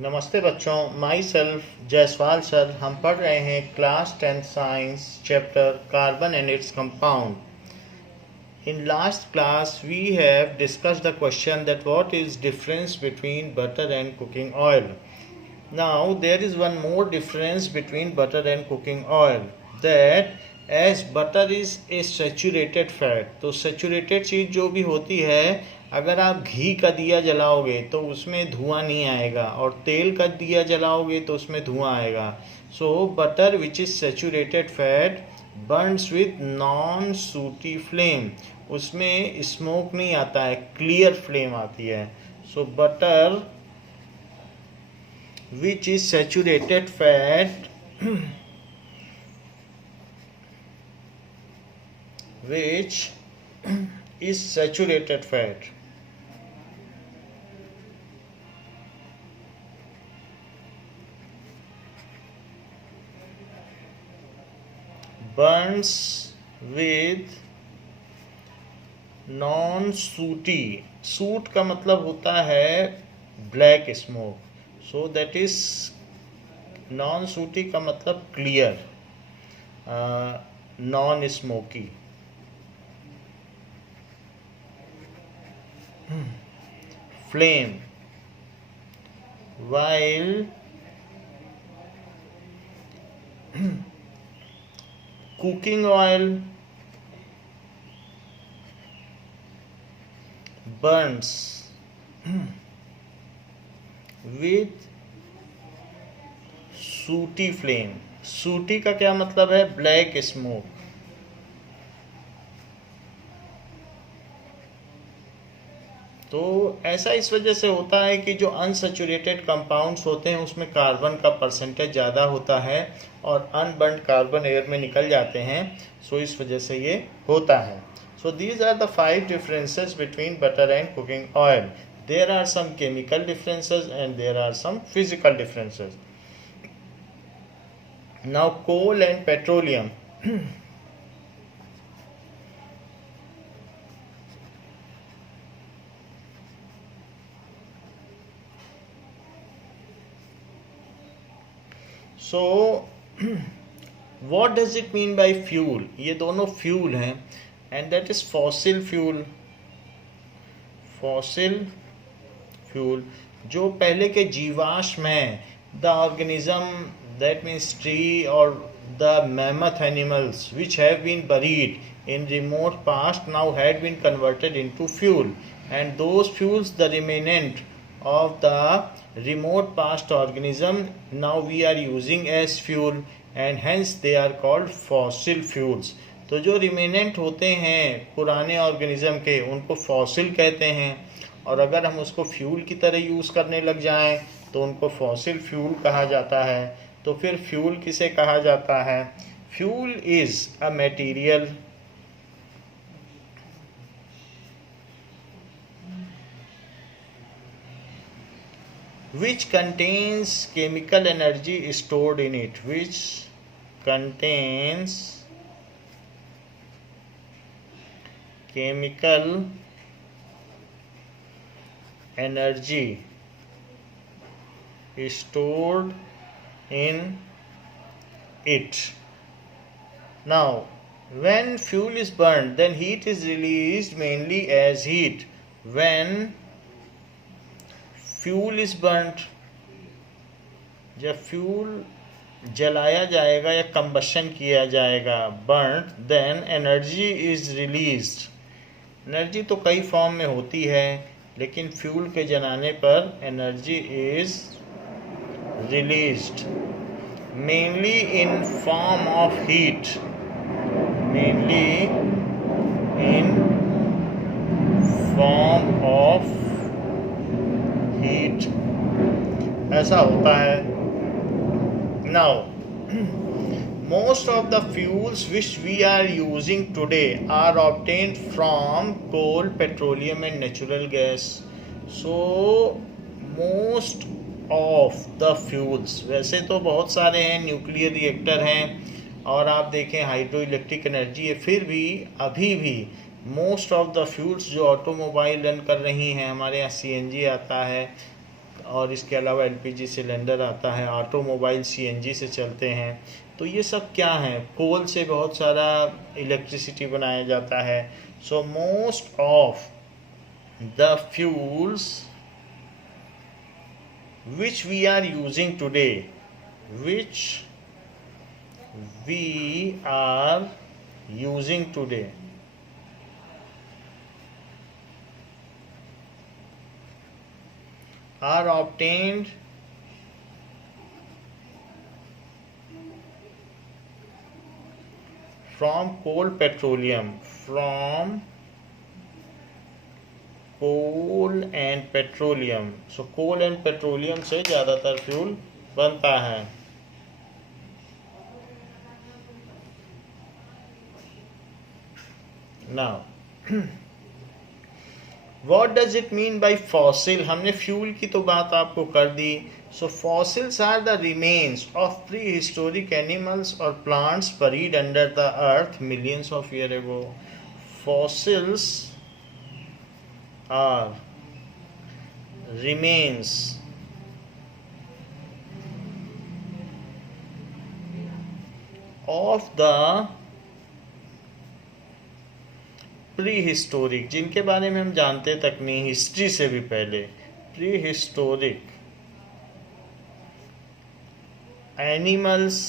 नमस्ते बच्चों, my self Jaiswal sir. हम पढ़ रहे हैं class 10 science chapter carbon and its compound. In last class we have discussed the question that what is difference between butter and cooking oil. Now there is one more difference between butter and cooking oil, that as butter is a saturated fat, तो saturated चीज़ जो भी होती है, अगर आप घी का दिया जलाओगे तो उसमें धुआं नहीं आएगा, और तेल का दिया जलाओगे तो उसमें धुआं आएगा. सो butter which is saturated fat Burns with non सूटी फ्लेम, उसमें स्मोक नहीं आता है, क्लियर फ्लेम आती है. सो butter which is saturated fat which is saturated fat burns with non sooty. Soot का मतलब होता है black smoke, so that is non sooty का मतलब clear, non smoky. Flame while cooking oil burns with sooty flame. Sooty का क्या मतलब है? Black smoke. तो ऐसा इस वजह से होता है कि जो अनसैचुरेटेड कंपाउंड्स होते हैं उसमें कार्बन का परसेंटेज ज़्यादा होता है और अनबर्न्ड कार्बन एयर में निकल जाते हैं. सो इस वजह से ये होता है. So these are the 5 differences between butter and cooking oil. There are some chemical differences and there are some physical differences. Now coal and petroleum. So what does it mean by fuel? ये दोनों fuel हैं, and that is fossil fuel. Fossil fuel जो पहले के जीवाश्म हैं, the organism, that means tree or the mammoth animals which have been buried in remote past now had been converted into fuel, and those fuels, the remnant of the remote past organism, now we are using as fuel, and hence they are called fossil fuels. तो जो remnant होते हैं पुराने organism के उनको fossil कहते हैं, और अगर हम उसको फ्यूल की तरह यूज़ करने लग जाएं तो उनको फॉसिल फ्यूल कहा जाता है. तो फिर फ्यूल किसे कहा जाता है? Fuel is a material which contains chemical energy stored in it, which contains chemical energy stored in it. Now when fuel is burned, then heat is released mainly as heat. When fuel is burned, जब fuel जलाया जाएगा या combustion किया जाएगा, burned, then energy is released. Energy तो कई form में होती है, लेकिन फ्यूल के जलाने पर energy is released mainly in form of heat. Mainly in form of heat, ऐसा होता है. Now most of the fuels which we are using today are obtained from coal, petroleum and natural gas. So most of the fuels, वैसे तो बहुत सारे हैं, nuclear reactor हैं और आप देखें हाइड्रो इलेक्ट्रिक एनर्जी है, फिर भी अभी भी मोस्ट ऑफ द फ्यूल्स जो ऑटोमोबाइल रन कर रही हैं, हमारे यहाँ CNG आता है, और इसके अलावा एलपीजी सिलेंडर आता है, ऑटोमोबाइल सीएनजी से चलते हैं। तो ये सब क्या है, कोल से बहुत सारा इलेक्ट्रिसिटी बनाया जाता है। So most of the fuels which we are using today, which we are using today, are obtained from coal petroleum, from coal and petroleum. So coal and petroleum से ज़्यादातर फ्यूल बनता है। Now what does it mean by fossil? हमने fuel की तो बात आपको कर दी। So fossils are the remains of prehistoric animals और plants buried under the earth millions of year ago. Fossils are remains of the prehistoric, जिनके बारे में हम जानते तक नहीं, हिस्ट्री से भी पहले, prehistoric animals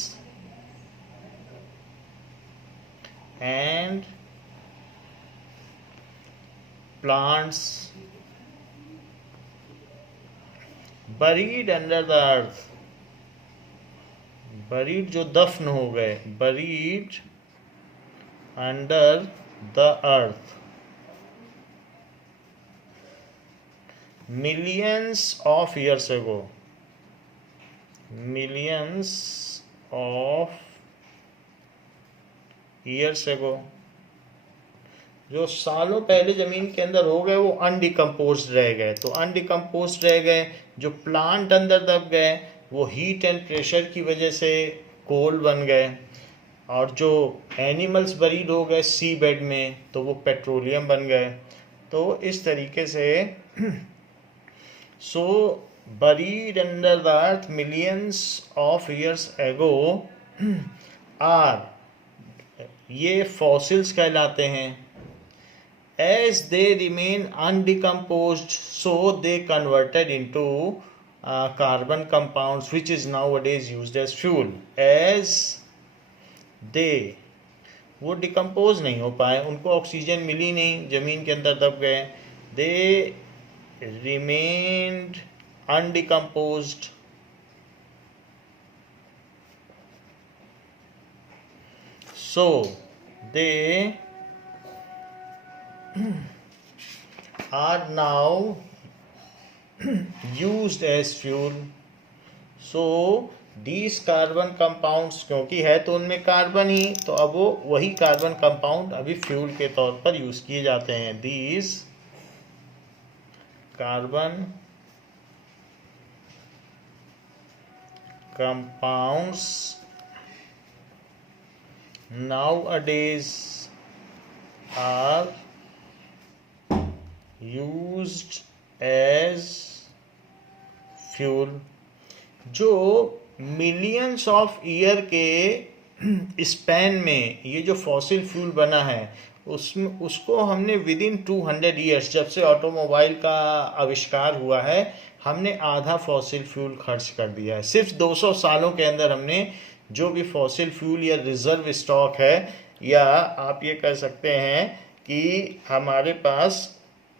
and plants buried under the earth, buried जो दफन हो गए, buried under the earth millions of years ago, millions of years ago, जो सालों पहले ज़मीन के अंदर हो गए वो अनडिकम्पोज्ड रह गए। तो अनडिकम्पोज्ड रह गए, जो प्लांट अंदर दब गए वो हीट एंड प्रेशर की वजह से कोल बन गए, और जो एनिमल्स बरीड हो गए सी बेड में तो वो पेट्रोलियम बन गए। तो इस तरीके से so buried under the earth millions of years ago are, ये फॉसिल्स कहलाते हैं। As they remain undecomposed, so they converted into carbon compounds, which is nowadays used as fuel. As they, वो डिकम्पोज नहीं हो पाए, उनको ऑक्सीजन मिली नहीं, जमीन के अंदर दब गए। They remained undecomposed, so they are now used as fuel. So these carbon compounds, क्योंकि है तो उनमें कार्बन ही, तो अब वो वही कार्बन कंपाउंड अभी फ्यूल के तौर पर यूज किए जाते हैं। These carbon compounds nowadays are used as fuel। जो मिलियंस ऑफ ईयर के स्पैन में ये जो फॉसिल फ्यूल बना है उसमें उसको हमने विद इन 200 ईयर्स, जब से ऑटोमोबाइल का आविष्कार हुआ है, हमने आधा फॉसिल फ्यूल खर्च कर दिया है। सिर्फ 200 सालों के अंदर हमने जो भी फॉसिल फ्यूल या रिजर्व स्टॉक है, या आप ये कह सकते हैं कि हमारे पास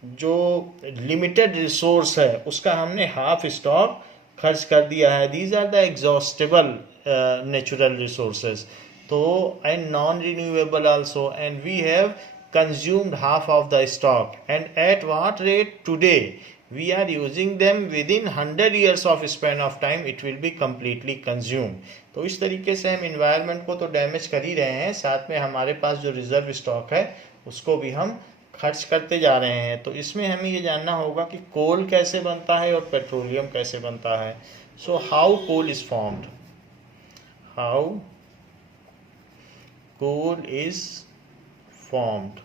जो लिमिटेड रिसोर्स है उसका हमने हाफ स्टॉक खर्च कर दिया है। These are the exhaustible natural resources, तो and non renewable also, and we have consumed half of the stock, and at what rate today we are using them within 100 years of span of time it will be completely consume. तो इस तरीके से हम environment को तो damage कर ही रहे हैं, साथ में हमारे पास जो रिजर्व स्टॉक है उसको भी हम खर्च करते जा रहे हैं। तो इसमें हमें ये जानना होगा कि कोल कैसे बनता है और पेट्रोलियम कैसे बनता है। So how coal is formed, how coal is formed.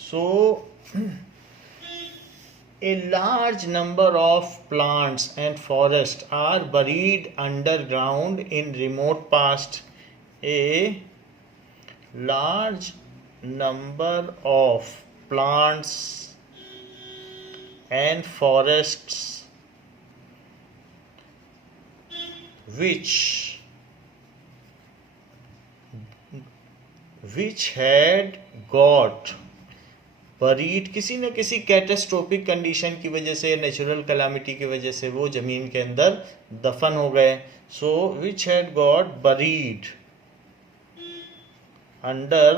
So A large number of plants and forests are buried underground in remote past. A large number of plants and forests which had got buried, किसी न किसी catastrophic condition की वजह से, natural calamity की वजह से वो जमीन के अंदर दफन हो गए. So which had got buried under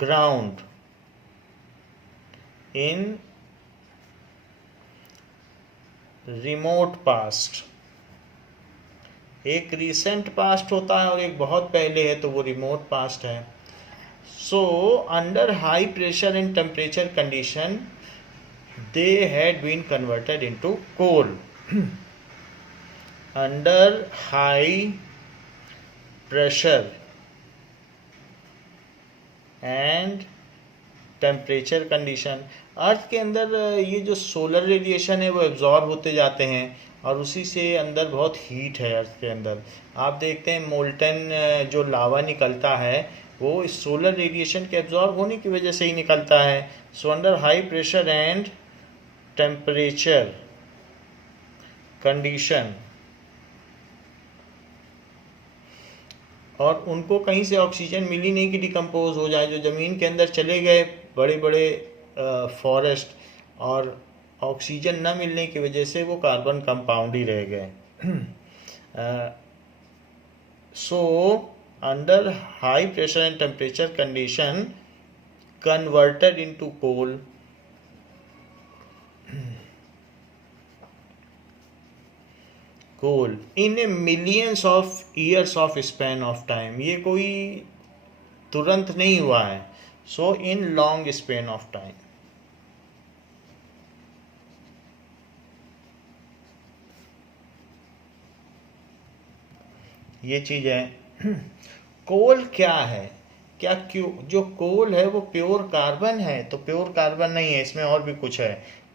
ground in remote past. एक रिसेंट पास्ट होता है और एक बहुत पहले है, तो वो रिमोट पास्ट है. So under high pressure and temperature condition they had been converted into coal. Under high pressure and temperature condition, earth के अंदर ये जो सोलर रेडिएशन है वो एब्जॉर्ब होते जाते हैं और उसी से अंदर बहुत हीट है अर्थ के अंदर. आप देखते हैं मोल्टन जो लावा निकलता है वो इस सोलर रेडिएशन के एब्जॉर्ब होने की वजह से ही निकलता है. So under high pressure and temperature condition, और उनको कहीं से ऑक्सीजन मिली नहीं कि डिकम्पोज हो जाए. जो ज़मीन के अंदर चले गए बड़े बड़े फॉरेस्ट, और ऑक्सीजन न मिलने की वजह से वो कार्बन कंपाउंड ही रह गए. So under high pressure and temperature condition converted into coal. Coal in a millions of years of span of time. ये कोई तुरंत नहीं हुआ है. So in long span of time. ये चीज है. कोल क्या है, क्या क्यों जो कोल है वो प्योर कार्बन है? तो प्योर कार्बन नहीं है, इसमें और भी कुछ है.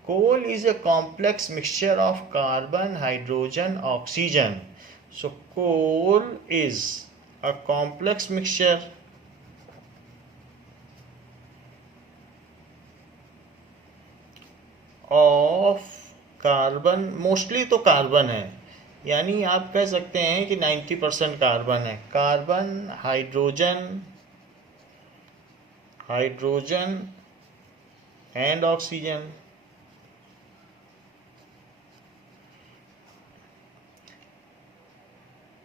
Coal is a complex mixture of carbon, hydrogen, oxygen. So coal is a complex mixture of carbon, mostly तो कार्बन है, यानी आप कह सकते हैं कि 90% कार्बन है. Carbon, hydrogen and oxygen.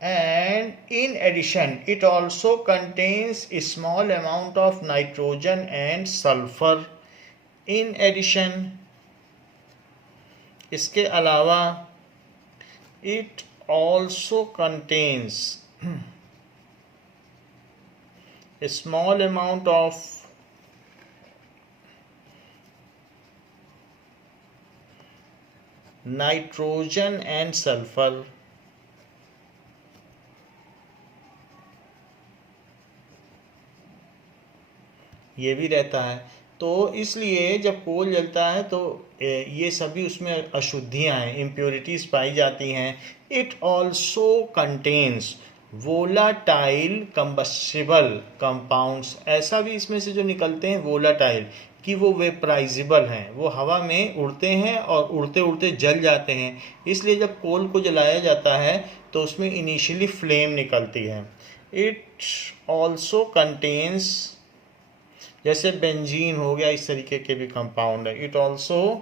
And in addition it also contains a small amount of nitrogen and sulfur. In addition, इसके अलावा it also contains a small amount of nitrogen and sulfur. ये भी रहता है. तो इसलिए जब कोल जलता है तो ये सभी उसमें अशुद्धियाँ हैं, इम्प्योरिटीज़ पाई जाती हैं. It also contains volatile combustible compounds. ऐसा भी इसमें से जो निकलते हैं वोलाटाइल, कि वो वेपराइजेबल हैं, वो हवा में उड़ते हैं और उड़ते उड़ते जल जाते हैं. इसलिए जब कोल को जलाया जाता है तो उसमें इनिशियली फ्लेम निकलती है. इट ऑल्सो कंटेन्स, जैसे बेंजीन हो गया, इस तरीके के भी कंपाउंड है. It also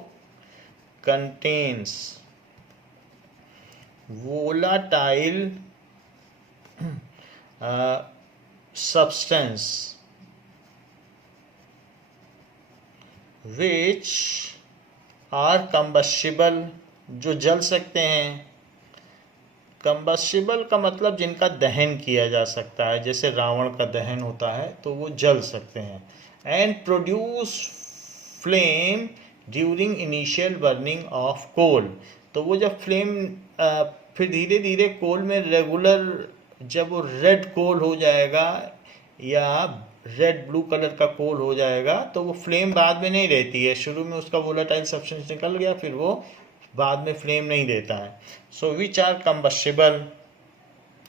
contains volatile substance which are combustible, जो जल सकते हैं. कंबस्टिबल का मतलब जिनका दहन किया जा सकता है, जैसे रावण का दहन होता है तो वो जल सकते हैं. And produce flame during initial burning of coal. तो वो जब फ्लेम फिर धीरे धीरे कोल में रेगुलर, जब वो रेड कोल हो जाएगा या रेड ब्लू कलर का कोल हो जाएगा तो वो फ्लेम बाद में नहीं रहती है, शुरू में उसका वोलेटाइल सब्सटेंस निकल गया फिर वो बाद में फ्लेम नहीं देता है. So which are combustible.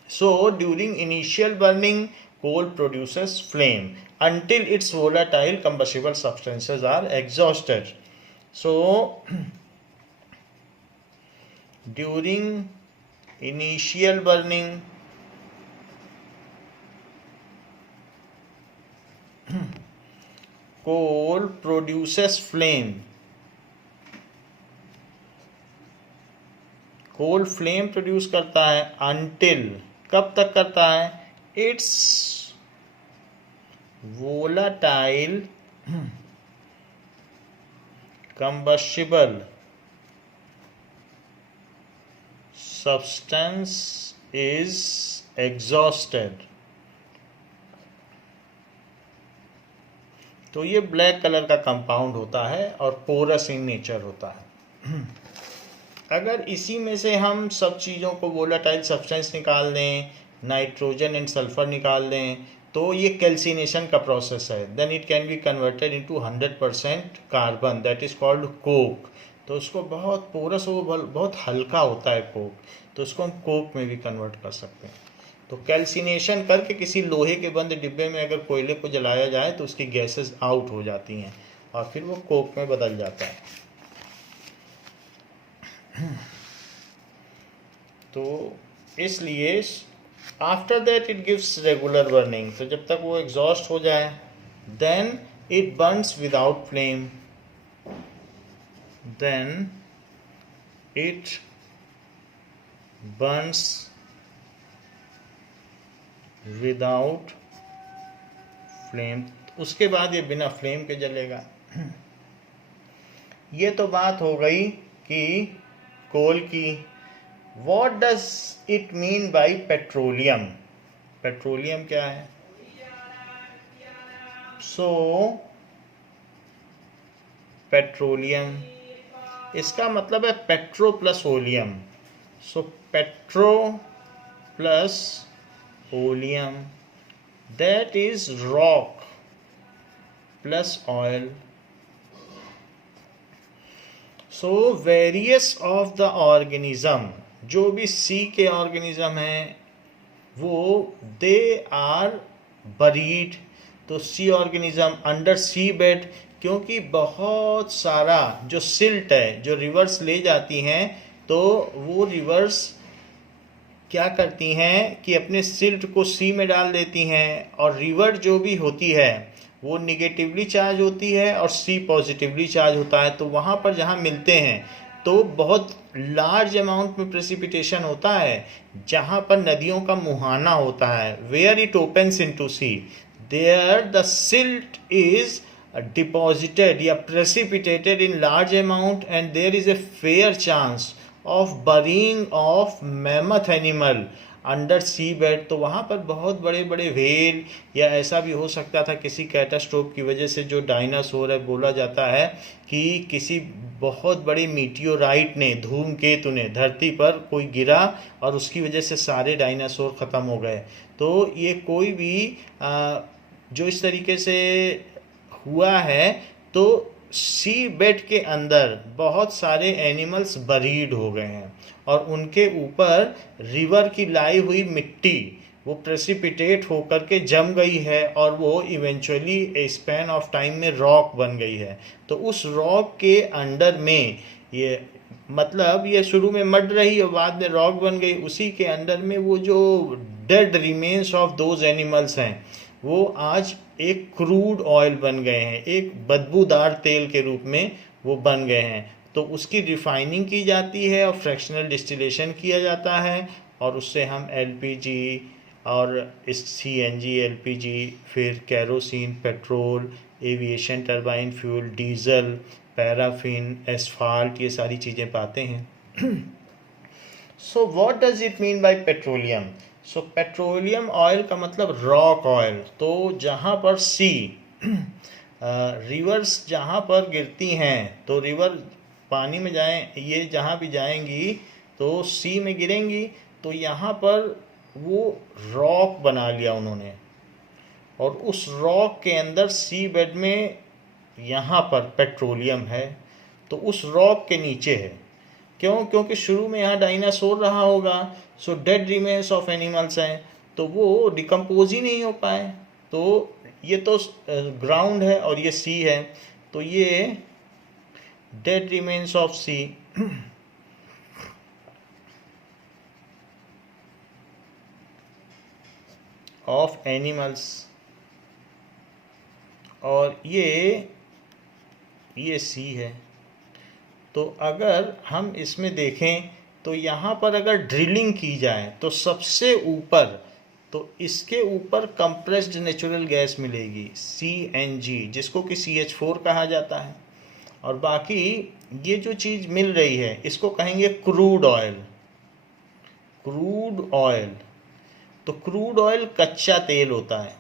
So during initial burning coal produces flame until its volatile combustible substances are exhausted. So during initial burning coal produces flame. Coal flame produce करता है until, कब तक करता है, it's volatile combustible substance is exhausted. तो ये black colour का compound होता है और पोरस इन नेचर होता है. अगर इसी में से हम सब चीज़ों को वोलेटाइल सब्सटेंस निकाल दें, नाइट्रोजन एंड सल्फर निकाल दें, तो ये कैल्सिनेशन का प्रोसेस है. Then it can be converted into 100% carbon, that is called coke. तो उसको बहुत पोरस हो, बहुत हल्का होता है कोक, तो उसको हम कोक में भी कन्वर्ट कर सकते हैं. तो कैल्सिनेशन करके किसी लोहे के बंद डिब्बे में अगर कोयले को जलाया जाए तो उसकी गैसेस आउट हो जाती हैं और फिर वो कोक में बदल जाता है. तो इसलिए after that it gives regular burning. तो जब तक वो एग्जॉस्ट हो जाए then it burns without flame. Then it burns without flame. उसके बाद ये बिना फ्लेम के जलेगा. ये तो बात हो गई कि कोल की. What does it mean by petroleum? Petroleum क्या है? So पेट्रोलियम, इसका मतलब है petro plus oleum. So petro plus oleum, that is rock plus oil. So various of the organism, जो भी सी के ऑर्गेनिज्म हैं वो दे आर बरीड. तो sea organism under sea bed, क्योंकि बहुत सारा जो सिल्ट है जो रिवर्स ले जाती हैं, तो वो रिवर्स क्या करती हैं कि अपने सिल्ट को सी में डाल देती हैं, और रिवर जो भी होती है वो निगेटिवली चार्ज होती है और सी पॉजिटिवली चार्ज होता है. तो वहाँ पर जहाँ मिलते हैं तो बहुत लार्ज अमाउंट में प्रेसिपिटेशन होता है. जहाँ पर नदियों का मुहाना होता है, where it opens into sea, there the silt is deposited या precipitated in large amount and there is a fair chance of burying of mammoth animal under sea bed. तो वहाँ पर बहुत बड़े बड़े व्हेल या ऐसा भी हो सकता था किसी कैटास्ट्रोफ की वजह से, जो डायनासोर है, बोला जाता है कि किसी बहुत बड़े मीटियोराइट ने, धूमकेतु ने धरती पर कोई गिरा और उसकी वजह से सारे डायनासोर ख़त्म हो गए. तो ये कोई भी जो इस तरीके से हुआ है, तो सी बेड के अंदर बहुत सारे एनिमल्स बरीड हो गए हैं और उनके ऊपर रिवर की लाई हुई मिट्टी वो प्रेसिपिटेट होकर के जम गई है और वो eventually A span of time में रॉक बन गई है. तो उस रॉक के अंडर में ये, मतलब ये शुरू में मड रही और बाद में रॉक बन गई, उसी के अंदर में वो जो dead remains of those animals हैं वो आज एक क्रूड ऑयल बन गए हैं, एक बदबूदार तेल के रूप में वो बन गए हैं. तो उसकी रिफाइनिंग की जाती है और फ्रैक्शनल डिस्टिलेशन किया जाता है और उससे हम एलपीजी और सीएनजी, एलपीजी, फिर kerosene, petrol, aviation turbine fuel, diesel, paraffin, asphalt, ये सारी चीज़ें पाते हैं. So what does it mean bye petroleum? So petroleum oil का मतलब रॉक ऑयल. तो जहाँ पर सी रिवर्स जहाँ पर गिरती हैं, तो रिवर पानी में जाएं, ये जहाँ भी जाएंगी तो सी में गिरेंगी, तो यहाँ पर वो रॉक बना लिया उन्होंने. और उस रॉक के अंदर सी बेड में यहाँ पर पेट्रोलियम है, तो उस रॉक के नीचे है। क्यों? क्योंकि शुरू में यहाँ डायनासोर रहा होगा, सो डेड रिमेन्स ऑफ एनिमल्स हैं, तो वो डिकम्पोज ही नहीं हो पाए। तो ये तो ग्राउंड है और ये सी है, तो ये dead remains of sea of animals, और ये सी है। तो अगर हम इसमें देखें तो यहाँ पर अगर ड्रिलिंग की जाए तो सबसे ऊपर, तो इसके ऊपर कंप्रेस्ड नेचुरल गैस मिलेगी CNG, जिसको कि CH4 कहा जाता है, और बाकी ये जो चीज़ मिल रही है इसको कहेंगे क्रूड ऑयल। क्रूड ऑयल, तो क्रूड ऑयल कच्चा तेल होता है,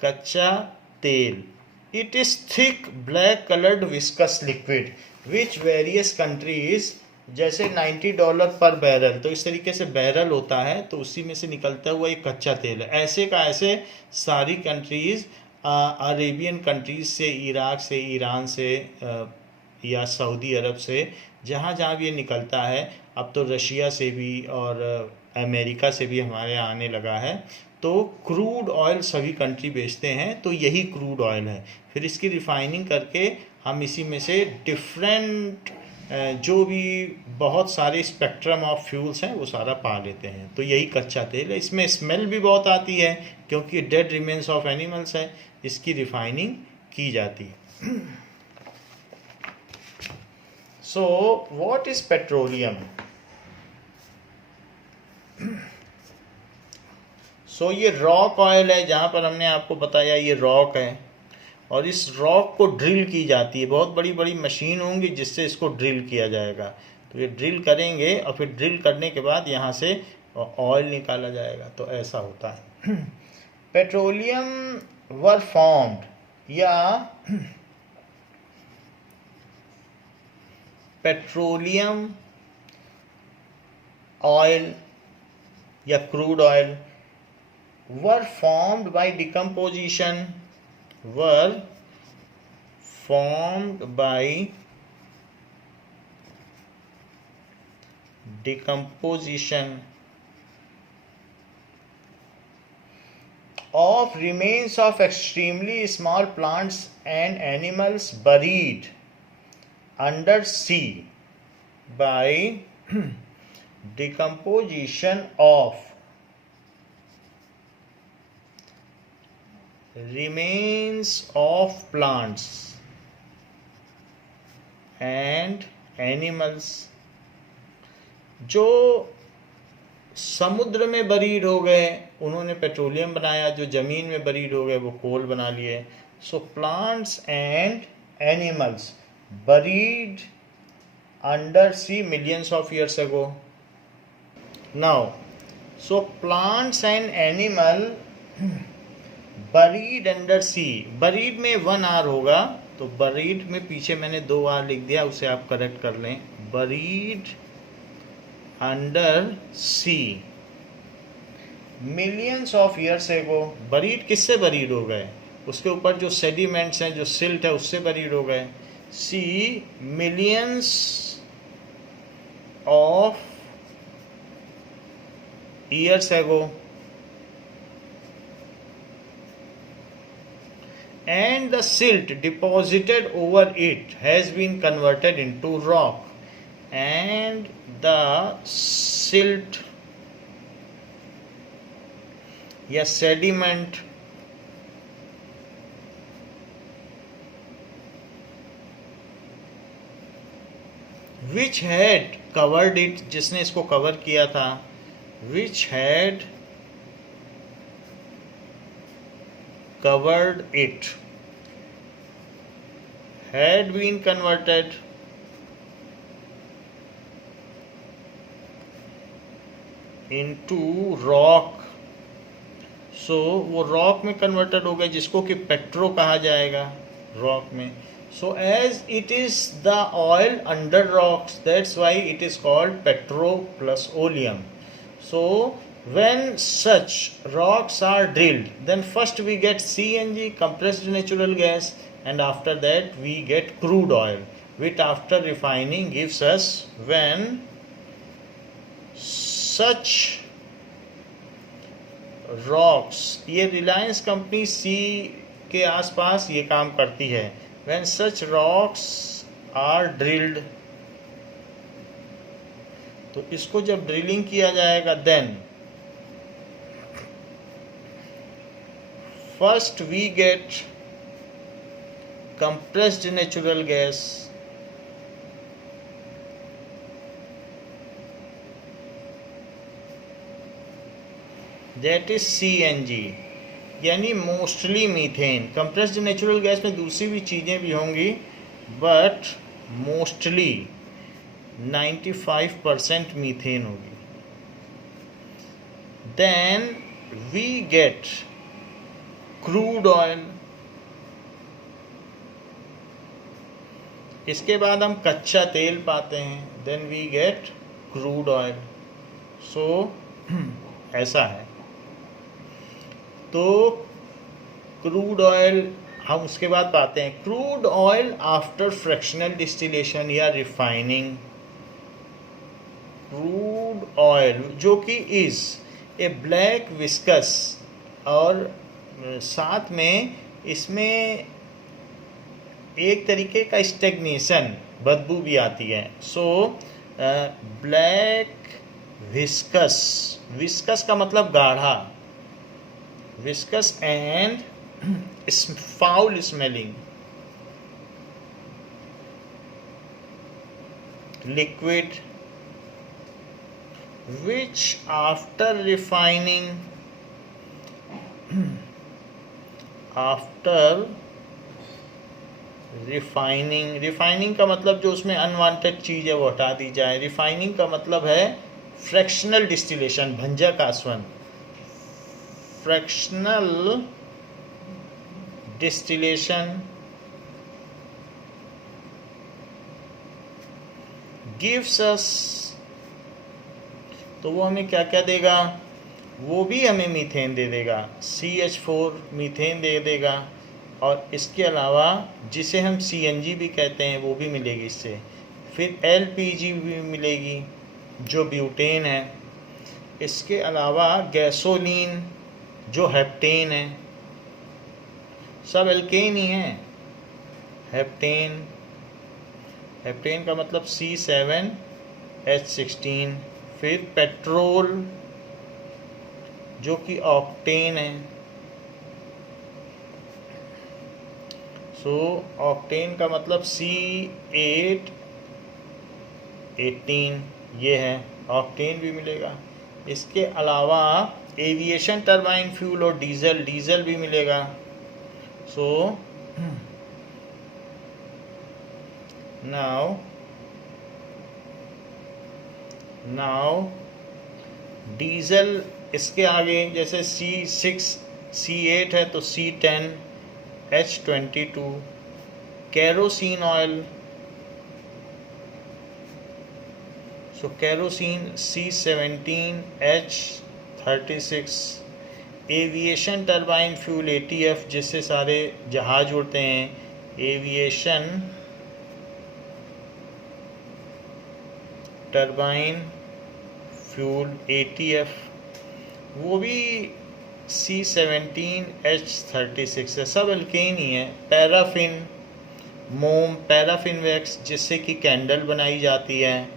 कच्चा तेल। It is thick black coloured viscous liquid which various countries, जैसे $90 पर बैरल, तो इस तरीके से बैरल होता है, तो उसी में से निकलता हुआ एक कच्चा तेल है। ऐसे का ऐसे सारी कंट्रीज, अरेबियन कंट्रीज से, इराक से, ईरान से या सऊदी अरब से, जहाँ जहाँ भी ये निकलता है, अब तो रशिया से भी और अमेरिका से भी हमारे यहाँ आने लगा है, तो क्रूड ऑयल सभी कंट्री बेचते हैं, तो यही क्रूड ऑयल है। फिर इसकी रिफाइनिंग करके हम इसी में से डिफरेंट जो भी बहुत सारे स्पेक्ट्रम ऑफ फ्यूल्स हैं वो सारा पा लेते हैं, तो यही कच्चा तेल है। इसमें स्मेल भी बहुत आती है क्योंकि डेड रिमेन्स ऑफ एनिमल्स है, इसकी रिफाइनिंग की जाती है। So what is petroleum? So ये रॉक ऑयल है, जहाँ पर हमने आपको बताया ये रॉक है, और इस रॉक को ड्रिल की जाती है। बहुत बड़ी बड़ी मशीन होंगी जिससे इसको ड्रिल किया जाएगा, तो ये ड्रिल करेंगे और फिर ड्रिल करने के बाद यहाँ से ऑयल निकाला जाएगा, तो ऐसा होता है। पेट्रोलियम वर फॉर्म्ड, या पेट्रोलियम ऑयल या crude oil were formed by decomposition, were formed by decomposition of remains of extremely small plants and animals buried under sea, by decomposition of remains of plants and animals, जो समुद्र में buried हो गए उन्होंने petroleum बनाया, जो ज़मीन में बरीड हो गए वो कोल बना लिए। So plants and animals buried under sea millions of years ago. Now, so plants and animal buried under sea, buried में 1 R होगा, तो buried में पीछे मैंने 2 R लिख दिया, उसे आप करेक्ट कर लें। buried under sea millions of years ago। buried किससे buried हो गए? उसके ऊपर जो सेडिमेंट्स हैं, जो सिल्ट है, उससे buried हो गए। sea millions of years ago, and the silt deposited over it has been converted into rock, and the silt या sediment which had covered it, जिसने इसको कवर किया था, which had covered it had been converted into rock। सो वो rock में converted हो गया, जिसको कि पेट्रो कहा जाएगा रॉक में। So as it is the oil under rocks, that's why it is called petro plus oleum. So When such rocks are drilled, then first we get CNG, compressed natural gas, and after that we get crude oil, which after refining gives us, when such rocks, ये Reliance company सी के आसपास ये काम करती है. When such rocks are drilled, तो इसको जब ड्रिलिंग किया जाएगा, then first we get compressed natural gas, that is CNG, यानी mostly methane. Compressed natural gas में दूसरी भी चीज़ें भी होंगी, बट मोस्टली 95% मीथेन होगी. Then we get crude oil. इसके बाद हम कच्चा तेल पाते हैं. Then we get crude oil. So ऐसा है. तो क्रूड ऑयल हम उसके बाद पाते हैं. Crude oil after fractional distillation या रिफाइनिंग. क्रूड ऑयल जो कि इज ए ब्लैक विस्कस, और साथ में इसमें एक तरीके का स्टेग्नेशन, बदबू भी आती है. सो ब्लैक विस्कस, विस्कस का मतलब गाढ़ा, viscous and foul smelling liquid, which after refining, refining का मतलब जो उसमें अनवांटेड चीज़ है वो हटा दी जाए. रिफाइनिंग का मतलब है फ्रैक्शनल डिस्टिलेशन, भंजक आसवन. फ्रैक्शनल डिस्टिलेशन गिव्स अस, तो वो हमें क्या क्या देगा? वो भी हमें मीथेन दे देगा, CH4 मीथेन दे देगा. और इसके अलावा जिसे हम CNG भी कहते हैं वो भी मिलेगी इससे. फिर LPG भी मिलेगी जो ब्यूटेन है. इसके अलावा गैसोलीन जो हेप्टेन है. सब एल्केन ही है. हेप्टेन, हेप्टेन का मतलब C7H16. फिर पेट्रोल जो कि ऑक्टेन है. सो ऑक्टेन का मतलब C818, ये है. ऑक्टेन भी मिलेगा. इसके अलावा एविएशन टरबाइन फ्यूल और डीजल भी मिलेगा. सो नाउ डीजल, इसके आगे जैसे C6 C8 है तो C10H22. Kerosene oil, so kerosene C17H36. Aviation turbine fuel ATF, जिससे सारे जहाज उड़ते हैं. एविएशन टरबाइन फ्यूल ATF, वो भी C17H36 है. सब एल्केन ही है. पैराफिन मोम, पैराफिन वैक्स जिससे कि कैंडल बनाई जाती है.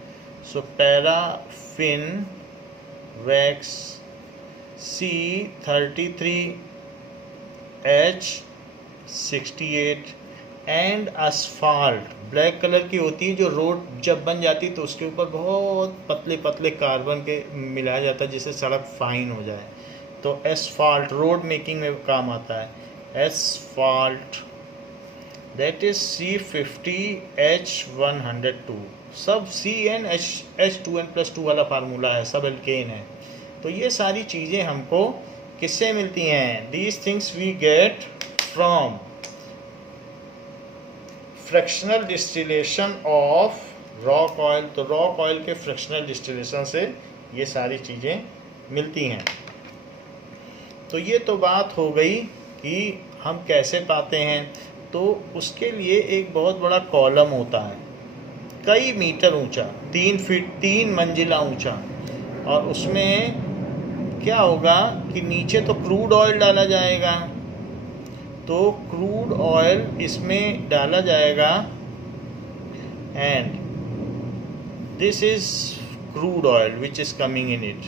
So paraffin wax C33H68. And asphalt black colour की होती है, जो रोड जब बन जाती है तो उसके ऊपर बहुत पतले पतले कार्बन के मिलाया जाता है जिससे सड़क फाइन हो जाए. तो एसफाल्ट रोड मेकिंग में काम आता है. Asphalt that is C50H102. सब CnH2n+2 वाला फार्मूला है, सब एल्केन है. तो ये सारी चीज़ें हमको किससे मिलती हैं? These things we get from fractional distillation of rock oil. तो रॉक ऑयल के फ्रैक्शनल डिस्टिलेशन से ये सारी चीज़ें मिलती हैं। तो ये तो बात हो गई कि हम कैसे पाते हैं। तो उसके लिए एक बहुत बड़ा कॉलम होता है, कई मीटर ऊंचा, 3 फीट, 3 मंजिला ऊंचा, और उसमें क्या होगा कि नीचे तो क्रूड ऑयल डाला जाएगा। तो क्रूड ऑयल इसमें डाला जाएगा and this is crude oil which is coming in it.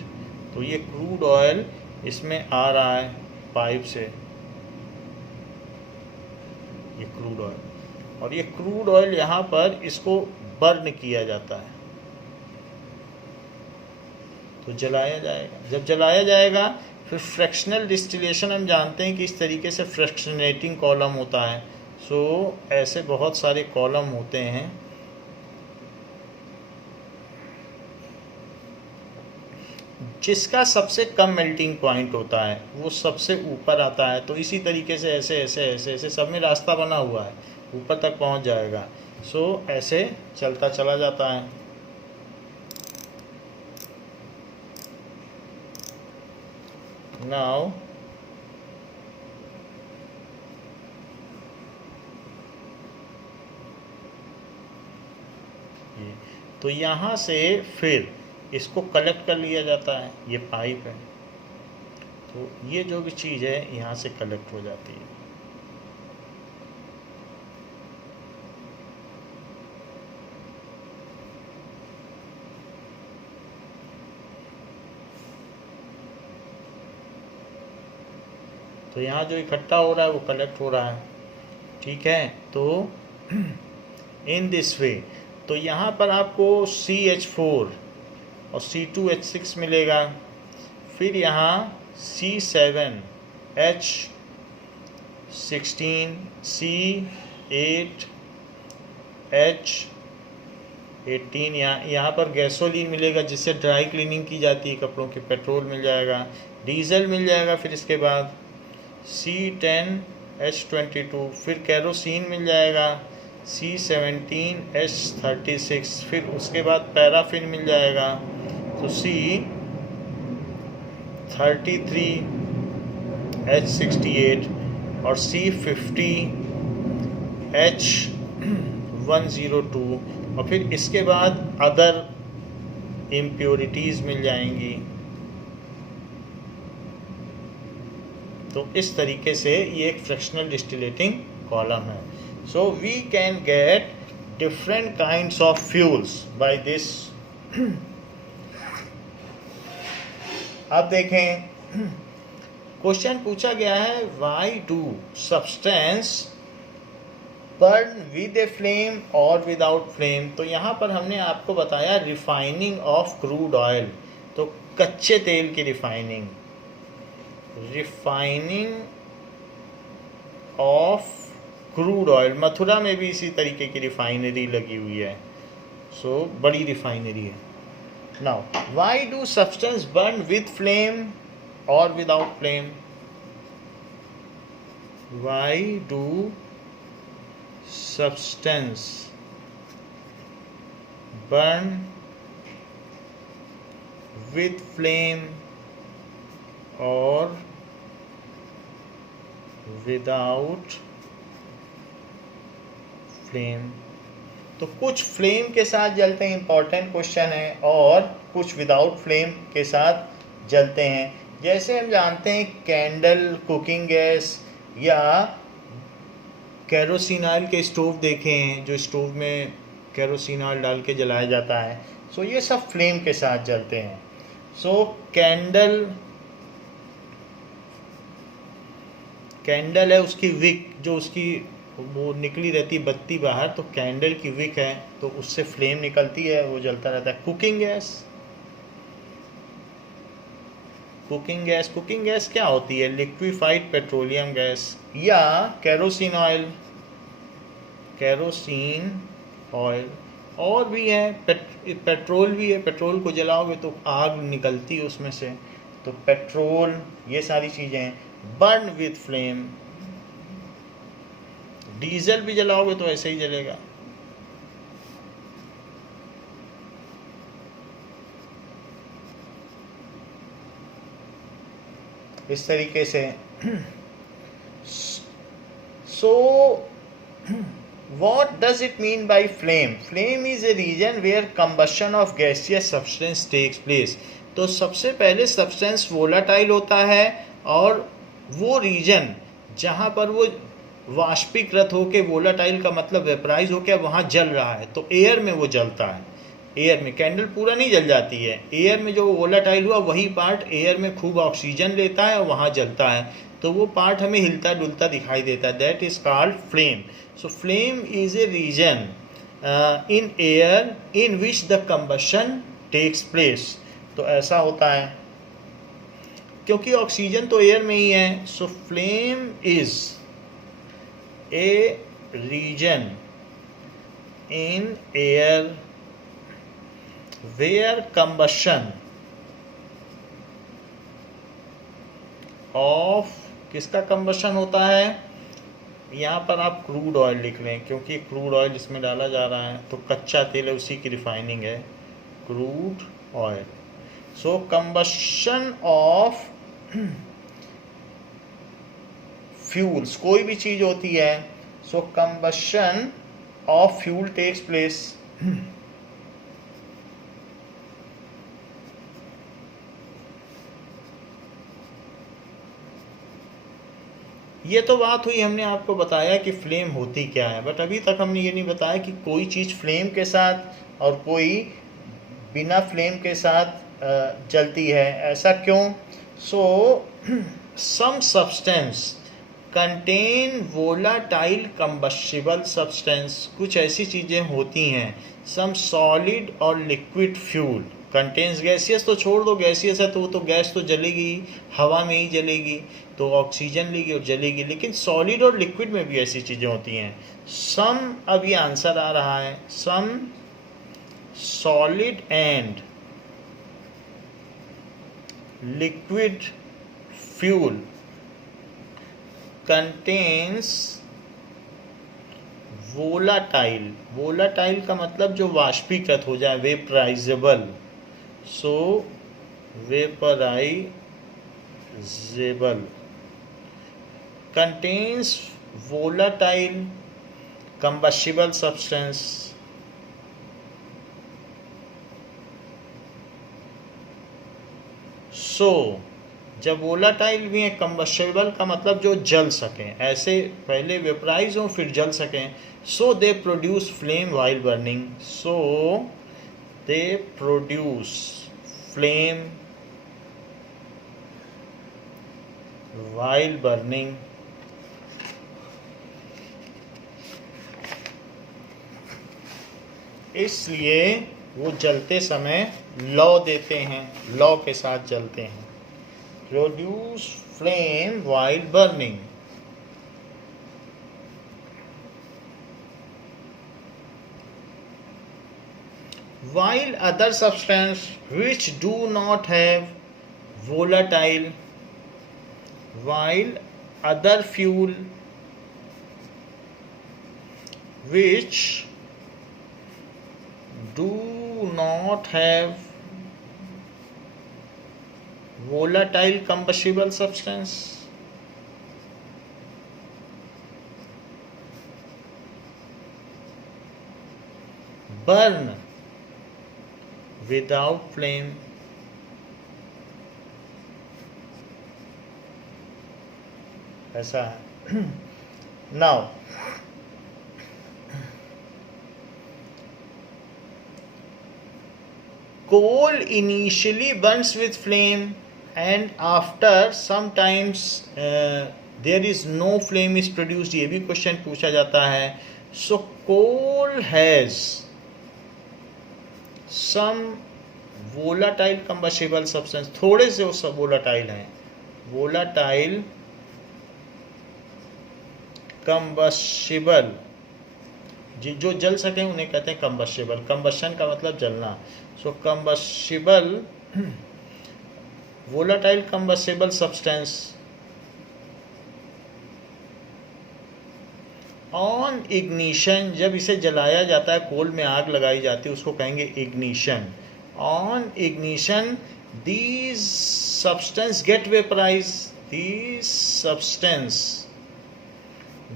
तो ये क्रूड ऑयल इसमें आ रहा है पाइप से, ये क्रूड ऑयल, और ये क्रूड ऑयल यहाँ पर इसको बर्न किया जाता है, तो जलाया जाएगा। जब जलाया जाएगा फिर फ्रैक्शनल डिस्टिलेशन, हम जानते हैं कि इस तरीके से फ्रैक्शनेटिंग कॉलम होता है। सो ऐसे बहुत सारे कॉलम होते हैं। जिसका सबसे कम मेल्टिंग पॉइंट होता है वो सबसे ऊपर आता है। तो इसी तरीके से ऐसे ऐसे ऐसे ऐसे सब में रास्ता बना हुआ है, ऊपर तक पहुंच जाएगा। सो ऐसे चलता चला जाता है। नाउ तो यहाँ से फिर इसको कलेक्ट कर लिया जाता है, ये पाइप है। तो ये जो भी चीज़ है यहाँ से कलेक्ट हो जाती है। तो यहाँ जो इकट्ठा हो रहा है वो कलेक्ट हो रहा है, ठीक है। तो इन दिस वे, तो यहाँ पर आपको CH4 और C2H6 मिलेगा। फिर यहाँ C7H16 C8H18, यहाँ पर गैसोलीन मिलेगा जिससे ड्राई क्लीनिंग की जाती है कपड़ों की। पेट्रोल मिल जाएगा, डीजल मिल जाएगा। फिर इसके बाद C10H22, फिर केरोसिन मिल जाएगा C17H36, फिर उसके बाद पैराफिन मिल जाएगा तो C33H68 और C50H102, और फिर इसके बाद अदर इम्प्योरिटीज़ मिल जाएंगी। तो इस तरीके से ये एक फ्रैक्शनल डिस्टिलेटिंग कॉलम है। So we can get different kinds of fuels by this. अब देखें, क्वेश्चन पूछा गया है why do substance burn with a flame और विदाउट फ्लेम। तो यहाँ पर हमने आपको बताया रिफाइनिंग ऑफ क्रूड ऑयल, तो कच्चे तेल की refining of crude oil. Mathura में भी इसी तरीके की रिफाइनरी लगी हुई है, सो बड़ी रिफाइनरी है। Now why do substance burn with flame और without flame? Why do substance burn with flame और विदाउट फ्लेम? तो कुछ फ्लेम के साथ जलते हैं, इंपॉर्टेंट क्वेश्चन है, और कुछ विदाउट फ्लेम के साथ जलते हैं। जैसे हम जानते हैं कैंडल, कुकिंग गैस या केरोसिन ऑयल के स्टोव देखे हैं, जो स्टोव में केरोसिन ऑयल डाल के जलाया जाता है। सो ये सब फ्लेम के साथ जलते हैं। सो कैंडल है, उसकी विक जो उसकी वो निकली रहती है बत्ती बाहर, तो कैंडल की विक है तो उससे फ्लेम निकलती है, वो जलता रहता है। कुकिंग गैस क्या होती है? लिक्विफाइड पेट्रोलियम गैस या केरोसिन ऑयल। और भी है, पेट्रोल भी है। पेट्रोल को जलाओगे तो आग निकलती है उसमें से, तो पेट्रोल, ये सारी चीज़ें हैं। बर्न विद फ्लेम, डीजल भी जलाओगे तो ऐसे ही जलेगा। इस तरीके से। सो what does it mean by flame? Flame is a region where combustion of gaseous substance takes place. तो सबसे पहले सब्सटेंस वोलाटाइल होता है और वो रीजन जहाँ पर वो वाष्पीकृत होके, वोलाटाइल का मतलब वेपराइज होके वहाँ जल रहा है, तो एयर में वो जलता है। एयर में कैंडल पूरा नहीं जल जाती है, एयर में जो वोलाटाइल हुआ वही पार्ट एयर में खूब ऑक्सीजन लेता है और वहाँ जलता है, तो वो पार्ट हमें हिलता डुलता दिखाई देता है। That is called flame. So flame is a region in air in which the combustion takes place. तो ऐसा होता है क्योंकि ऑक्सीजन तो एयर में ही है। So flame is a region in air where combustion of किसका combustion होता है? यहाँ पर आप क्रूड ऑयल लिख लें क्योंकि क्रूड ऑयल इसमें डाला जा रहा है, तो कच्चा तेल है, उसी की रिफाइनिंग है, crude oil. So combustion of fuels, कोई भी चीज होती है, so combustion of fuel takes place. ये तो बात हुई, हमने आपको बताया कि फ्लेम होती क्या है, बट अभी तक हमने ये नहीं बताया कि कोई चीज़ फ्लेम के साथ और कोई बिना फ्लेम के साथ जलती है। ऐसा क्यों? So some substance contain volatile combustible substance, कुछ ऐसी चीज़ें होती हैं, सम सॉलिड और लिक्विड फ्यूल कंटेन्स गैसियस, तो छोड़ दो, गैसियस है तो वो तो गैस तो जलेगी, हवा में ही जलेगी, तो ऑक्सीजन लेगी और जलेगी, लेकिन सॉलिड और लिक्विड में भी ऐसी चीज़ें होती हैं। सम, अब ये आंसर आ रहा है, some solid and liquid fuel contains volatile, volatile का मतलब जो वाष्पीकृत हो जाए, vaporisable, so vaporisable contains volatile combustible substance so जब वोलाटाइल भी है, कंबस्टिबल का मतलब जो जल सकें, ऐसे पहले वेपराइज हो फिर जल सकें, so they produce flame while burning, so they produce flame while burning. इसलिए वो जलते समय लौ देते हैं, लौ के साथ जलते हैं। Produce flame while burning. While other substances which do not have volatile, while other fuel which do not have volatile combustible substance burn without flame, ऐसा है। Now coal initially burns with flame and after sometimes there is no flame is produced, ये भी question पूछा जाता है। So coal has some volatile combustible substance, थोड़े से वो सब volatile हैं, volatile combustible, जो जल सके उन्हें कहते हैं कंबस्टिबल। कंबस्शन का मतलब जलना। So combustible volatile combustible substance on ignition, जब इसे जलाया जाता है, कोल में आग लगाई जाती है, उसको कहेंगे ignition. On ignition these substance get vaporise, these substance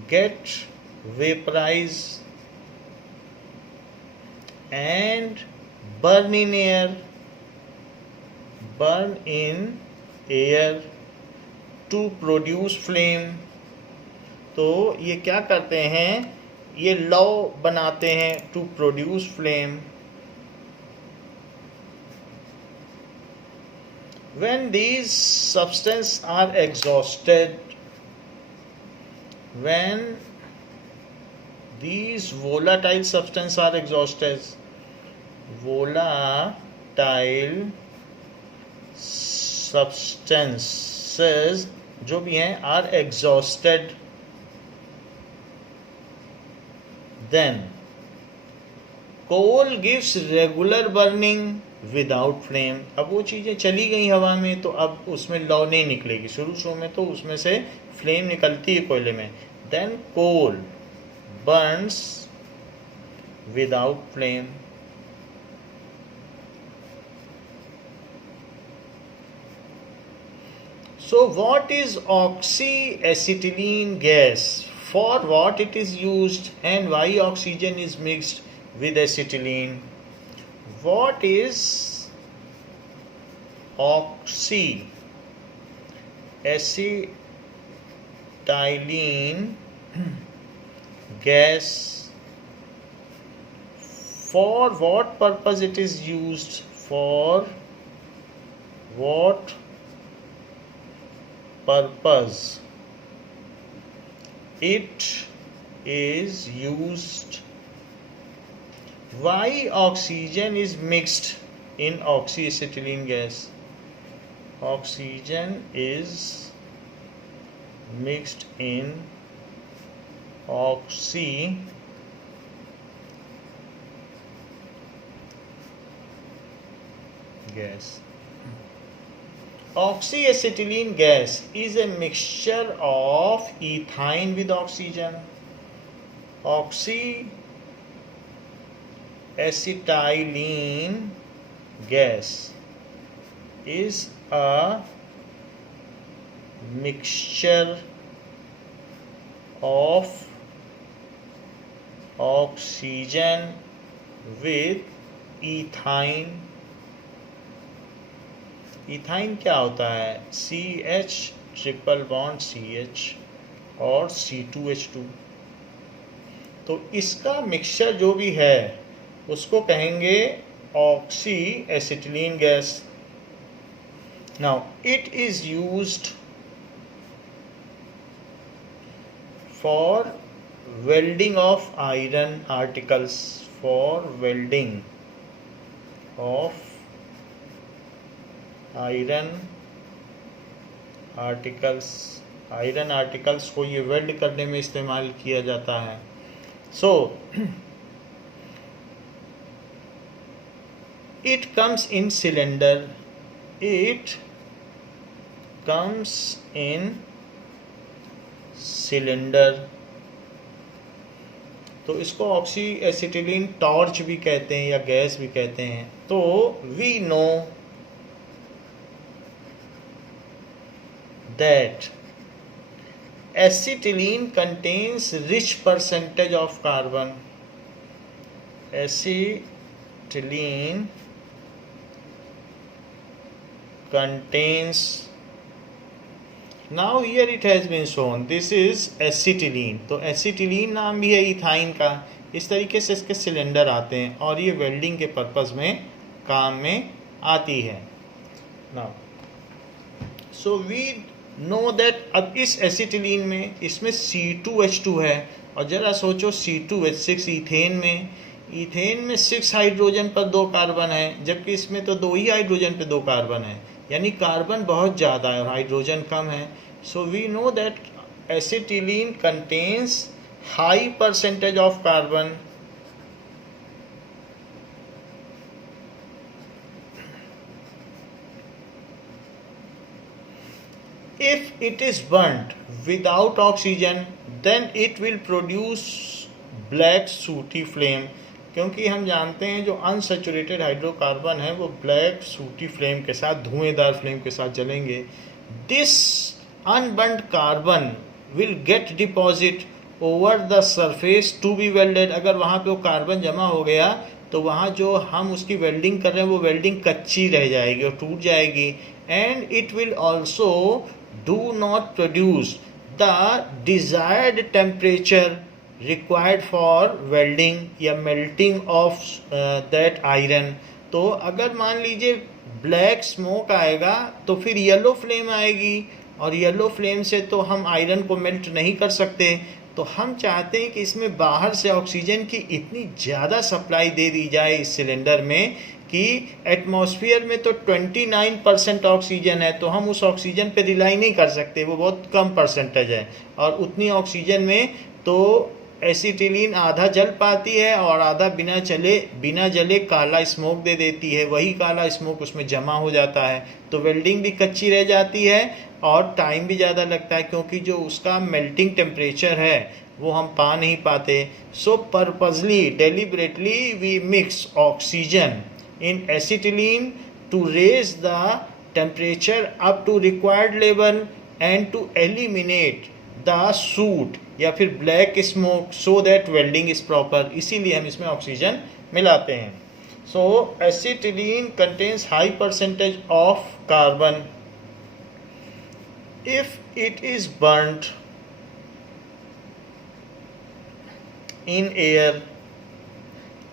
get vaporized and burn in air to produce flame. तो ये क्या करते हैं, ये लौ बनाते हैं to produce flame. When these substances are exhausted, when these volatile substances are exhausted, volatile substances जो भी हैं are exhausted, then coal gives regular burning without flame. अब वो चीज़ें चली गई हवा में तो अब उसमें लौ नहीं निकलेगी. शुरू में तो उसमें से फ्लेम निकलती है कोयले में. then coal burns without flame. So what is oxyacetylene gas? For what it is used and why oxygen is mixed with acetylene? What is oxyacetylene gas? For what purpose it is used? For what purpose it is used? Why oxygen is mixed in oxyacetylene gas? Oxygen is mixed in oxy gas. Oxyacetylene gas is a mixture of ethane with oxygen. Oxyacetylene gas is a mixture of oxygen with ethane. Ethyne क्या होता है? CH triple bond CH और C2H2. तो इसका mixture जो भी है उसको कहेंगे oxy acetylene gas. Now it is used for welding of iron articles. For welding of iron articles को ये वेल्ड करने में इस्तेमाल किया जाता है. So it comes in cylinder. It comes in cylinder. तो इसको ऑक्सी एसिटिलीन टॉर्च भी कहते हैं या गैस भी कहते हैं. तो we know that acetylene contains rich percentage of carbon. Acetylene contains, now here it has been shown this is acetylene. तो acetylene नाम भी है इथाइन का. इस तरीके से इसके सिलेंडर आते हैं और ये वेल्डिंग के पर्पस में काम में आती है. now so we know that अब इस एसिटिलीन में इसमें C2H2 है और ज़रा सोचो C2H6 ईथेन में 6 हाइड्रोजन पर 2 कार्बन है जबकि इसमें तो 2 ही हाइड्रोजन पे 2 कार्बन है. यानी कार्बन बहुत ज़्यादा है और हाइड्रोजन कम है. So we know that acetylene contains high percentage of carbon. If it is burnt without oxygen, then it will produce black sooty flame. क्योंकि हम जानते हैं जो अनसैचुरेटेड हाइड्रोकार्बन है वो ब्लैक सूटी फ्लेम के साथ, धुएंदार फ्लेम के साथ जलेंगे. This unburned carbon will get deposit over the surface to be welded. अगर वहाँ पे वो कार्बन जमा हो गया तो वहाँ जो हम उसकी वेल्डिंग कर रहे हैं वो वेल्डिंग कच्ची रह जाएगी और टूट जाएगी। And it will also do not produce the desired temperature required for welding या मेल्टिंग ऑफ दैट आयरन। तो अगर मान लीजिए ब्लैक स्मोक आएगा तो फिर येलो फ्लेम आएगी, और येलो फ्लेम से तो हम आयरन को मेल्ट नहीं कर सकते। तो हम चाहते हैं कि इसमें बाहर से ऑक्सीजन की इतनी ज़्यादा सप्लाई दे दी जाए इस सिलेंडर में कि एटमॉस्फेयर में तो 29% ऑक्सीजन है, तो हम उस ऑक्सीजन पे रिलाई नहीं कर सकते, वो बहुत कम परसेंटेज है। और उतनी ऑक्सीजन में तो एसिटिलीन आधा जल पाती है और आधा बिना जले काला स्मोक दे देती है। वही काला स्मोक उसमें जमा हो जाता है, तो वेल्डिंग भी कच्ची रह जाती है और टाइम भी ज़्यादा लगता है, क्योंकि जो उसका मेल्टिंग टेम्परेचर है वो हम पा नहीं पाते। So purposely deliberately we mix oxygen in acetylene to raise the temperature up to required level and to eliminate the soot या फिर black smoke, so that welding is proper. इसीलिए हम इसमें ऑक्सीजन मिलाते हैं। So acetylene contains high percentage of carbon. If it is burned in air,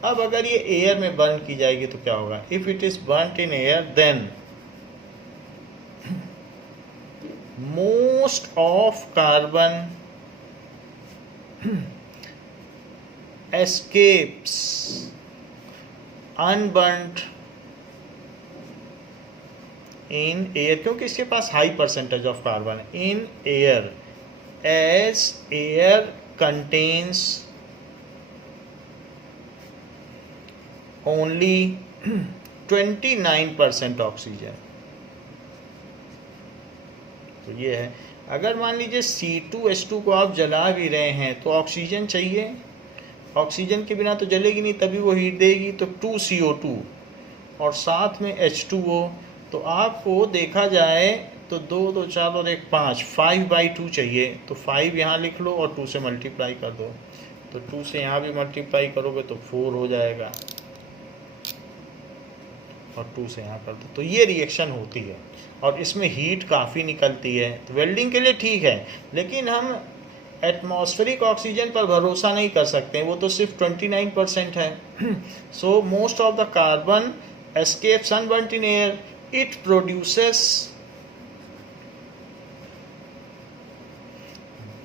अब अगर ये एयर में बर्न की जाएगी तो क्या होगा? If it is burned in air then most of carbon escapes unburnt in air, क्योंकि इसके पास high percentage of carbon in air, as air contains only 29% oxygen. तो ये है। अगर मान लीजिए C2H2 को आप जला भी रहे हैं तो ऑक्सीजन चाहिए, ऑक्सीजन के बिना तो जलेगी नहीं, तभी वो हीट देगी। तो 2CO2 और साथ में H2O, तो आपको देखा जाए तो 2 2 4 और 1 5, 5/2 चाहिए। तो 5 यहाँ लिख लो और 2 से मल्टीप्लाई कर दो, तो 2 से यहाँ भी मल्टीप्लाई करोगे तो 4 हो जाएगा और 2 से यहाँ कर दो। तो ये रिएक्शन होती है और इसमें हीट काफ़ी निकलती है। तो वेल्डिंग के लिए ठीक है, लेकिन हम एटमॉस्फेरिक ऑक्सीजन पर भरोसा नहीं कर सकते, वो तो सिर्फ 29% है। So most of the carbon escapes unburnt in air, it produces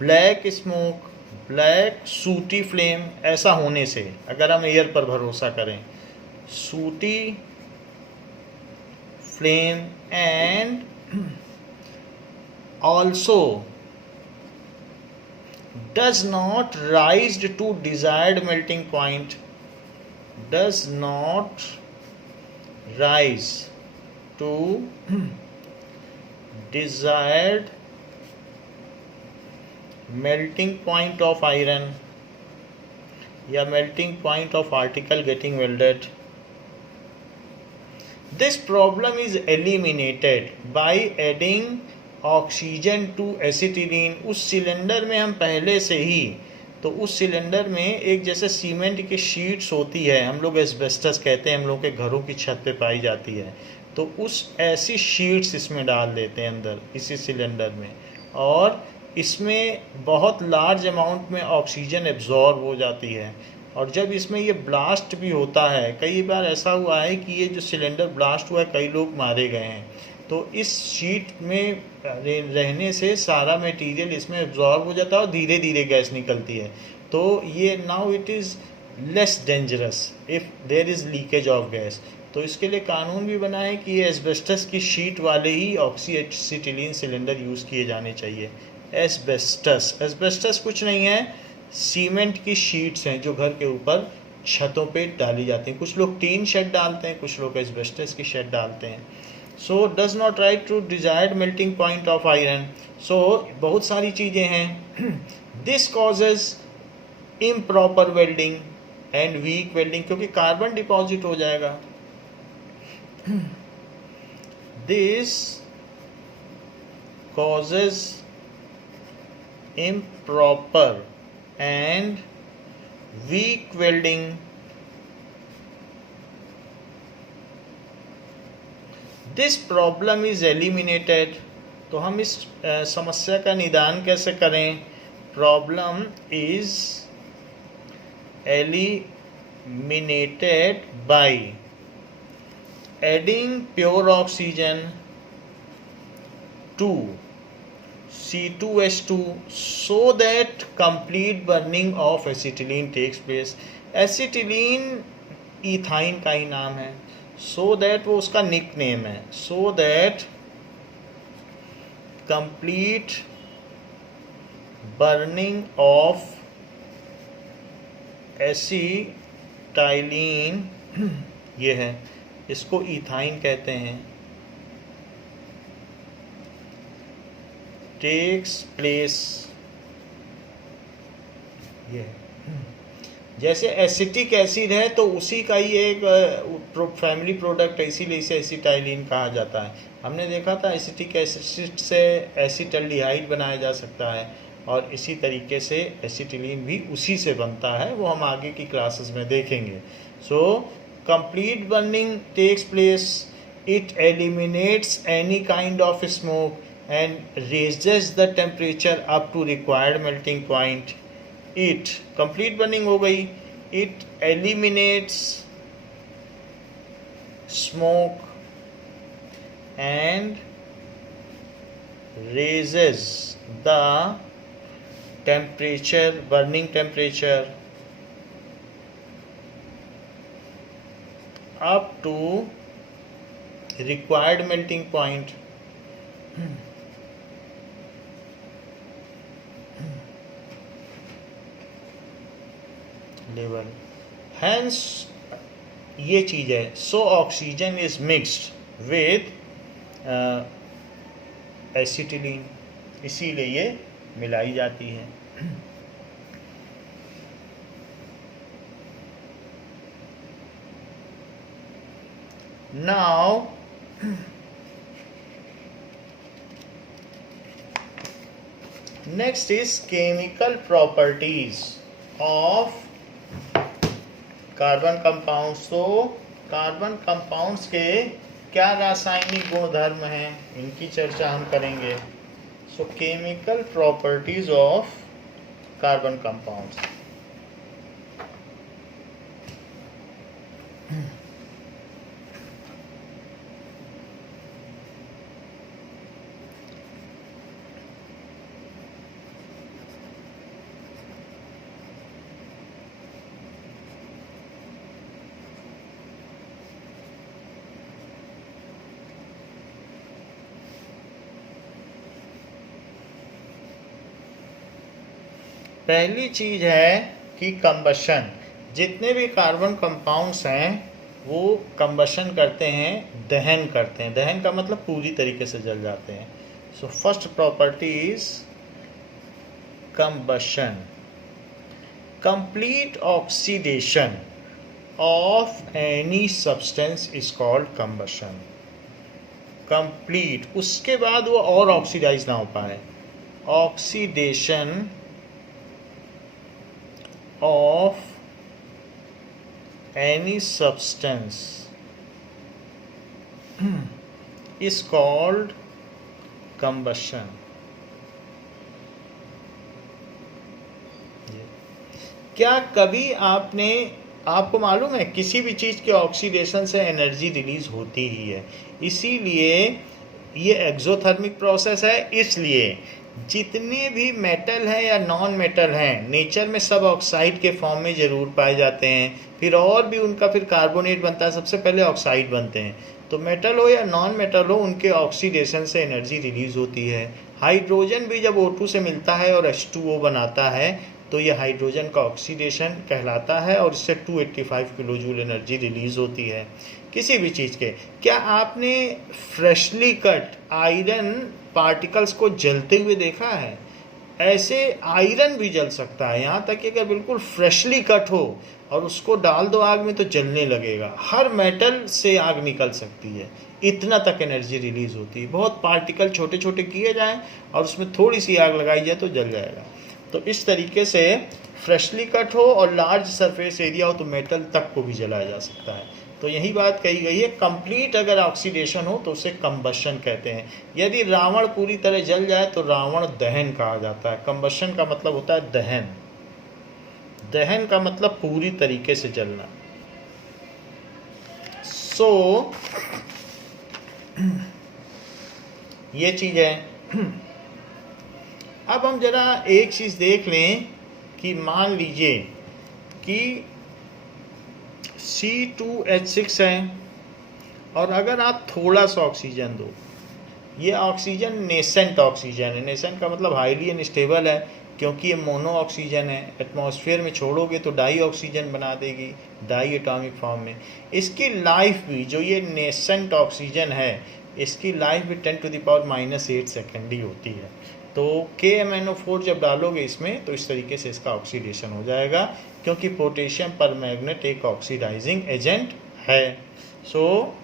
black smoke, black sooty flame. ऐसा होने से अगर हम एयर पर भरोसा करें, सूटी flame and also does not rise to desired melting point, does not rise to desired melting point of iron या melting point of article getting welded. This problem is eliminated by adding oxygen to acetylene। उस cylinder में हम पहले से ही, तो उस cylinder में एक जैसे सीमेंट की शीट्स होती है, हम लोग एस्बेस्टस कहते हैं, हम लोग के घरों की छत पे पाई जाती है, तो उस ऐसी शीट्स इसमें डाल देते हैं अंदर इसी सिलेंडर में, और इसमें बहुत लार्ज अमाउंट में ऑक्सीजन एब्जॉर्ब हो जाती है। और जब इसमें ये ब्लास्ट भी होता है, कई बार ऐसा हुआ है कि ये जो सिलेंडर ब्लास्ट हुआ है कई लोग मारे गए हैं, तो इस शीट में रहने से सारा मटेरियल इसमें एब्जॉर्ब हो जाता है और धीरे धीरे गैस निकलती है। तो ये now it is less dangerous if there is leakage of gas. तो इसके लिए कानून भी बना है कि ये एस्बेस्टस की शीट वाले ही ऑक्सीएटिलीन सिलेंडर यूज़ किए जाने चाहिए। एस्बेस्टस कुछ नहीं है, सीमेंट की शीट्स हैं जो घर के ऊपर छतों पे डाली जाती हैं। कुछ लोग टीन शेड डालते हैं, कुछ लोग एस्बेस्टस की शेड डालते हैं। So does not right to desired melting point of iron. So बहुत सारी चीज़ें हैं। This causes improper welding and weak welding, क्योंकि कार्बन डिपॉजिट हो जाएगा। This causes improper and weak welding. This problem is eliminated. तो हम इस समस्या का निदान कैसे करें? Problem is eliminated by adding pure oxygen to C2H2 so that complete burning of acetylene takes place. Acetylene ethyne का ही नाम है, so that वो उसका निक नेम है, so that complete burning of acetylene ये है, इसको इथाइन कहते हैं, टेक्स प्लेस ये है। जैसे एसिटिक एसिड है तो उसी का ही एक फैमिली प्रोडक्ट है, इसीलिए इसे एसिटाइलिन कहा जाता है। हमने देखा था एसिटिक एसिड से एसिटल्डिहाइड बनाया जा सकता है और इसी तरीके से एसिटिलीन भी उसी से बनता है, वो हम आगे की क्लासेस में देखेंगे। So complete burning takes place, it eliminates any kind of smoke and raises the temperature up to required melting point. It complete burning हो गई, it eliminates smoke and raises the temperature, burning temperature up to required melting point. Level. Hence ये चीज है, so oxygen is mixed with acetylene, इसीलिए ये मिलाई जाती है। Now next is chemical properties of carbon compounds. तो कार्बन कंपाउंड्स के क्या रासायनिक गुणधर्म हैं, इनकी चर्चा हम करेंगे। सो chemical properties of carbon compounds. पहली चीज है कि कंबशन। जितने भी कार्बन कंपाउंड्स हैं वो कंबशन करते हैं, दहन करते हैं। दहन का मतलब पूरी तरीके से जल जाते हैं। So first property is combustion. Complete oxidation of any substance is called combustion. Complete, उसके बाद वो और ऑक्सीडाइज ना हो पाए। Oxidation of any substance is called combustion. क्या कभी आपको मालूम है किसी भी चीज़ के ऑक्सीडेशन से एनर्जी रिलीज होती ही है, इसीलिए ये एक्सोथर्मिक प्रोसेस है। इसलिए जितने भी मेटल हैं या नॉन मेटल हैं नेचर में सब ऑक्साइड के फॉर्म में ज़रूर पाए जाते हैं, फिर और भी उनका फिर कार्बोनेट बनता है, सबसे पहले ऑक्साइड बनते हैं। तो मेटल हो या नॉन मेटल हो उनके ऑक्सीडेशन से एनर्जी रिलीज होती है। हाइड्रोजन भी जब O2 से मिलता है और H2O बनाता है तो ये हाइड्रोजन का ऑक्सीडेशन कहलाता है और इससे 285 किलो जूल एनर्जी रिलीज होती है किसी भी चीज़ के। क्या आपने फ्रेशली कट आयरन पार्टिकल्स को जलते हुए देखा है? ऐसे आयरन भी जल सकता है, यहाँ तक कि अगर बिल्कुल फ्रेशली कट हो और उसको डाल दो आग में तो जलने लगेगा। हर मेटल से आग निकल सकती है, इतना तक एनर्जी रिलीज होती है। बहुत पार्टिकल छोटे छोटे किए जाएं और उसमें थोड़ी सी आग लगाई जाए तो जल जाएगा। तो इस तरीके से फ्रेशली कट हो और लार्ज सरफेस एरिया हो तो मेटल तक को भी जलाया जा सकता है। तो यही बात कही गई है, कंप्लीट अगर ऑक्सीडेशन हो तो उसे कंबशन कहते हैं। यदि रावण पूरी तरह जल जाए तो रावण दहन कहा जाता है। कंबशन का मतलब होता है दहन, दहन का मतलब पूरी तरीके से जलना। सो ये चीज है। अब हम जरा एक चीज देख लें कि मान लीजिए कि C2H6 है और अगर आप थोड़ा सा ऑक्सीजन दो, ये ऑक्सीजन नेसेंट ऑक्सीजन है। नेसेंट का मतलब हाईली अनस्टेबल है, क्योंकि ये मोनो ऑक्सीजन है। एटमॉस्फेयर में छोड़ोगे तो डाई ऑक्सीजन बना देगी डाई एटॉमिक फॉर्म में। इसकी लाइफ भी, जो ये नेसेंट ऑक्सीजन है, इसकी लाइफ भी 10⁻⁻8 सेकेंड ही होती है। तो KMnO4 जब डालोगे इसमें तो इस तरीके से इसका ऑक्सीडेशन हो जाएगा, क्योंकि पोटेशियम परमैंगनेट एक ऑक्सीडाइजिंग एजेंट है। सो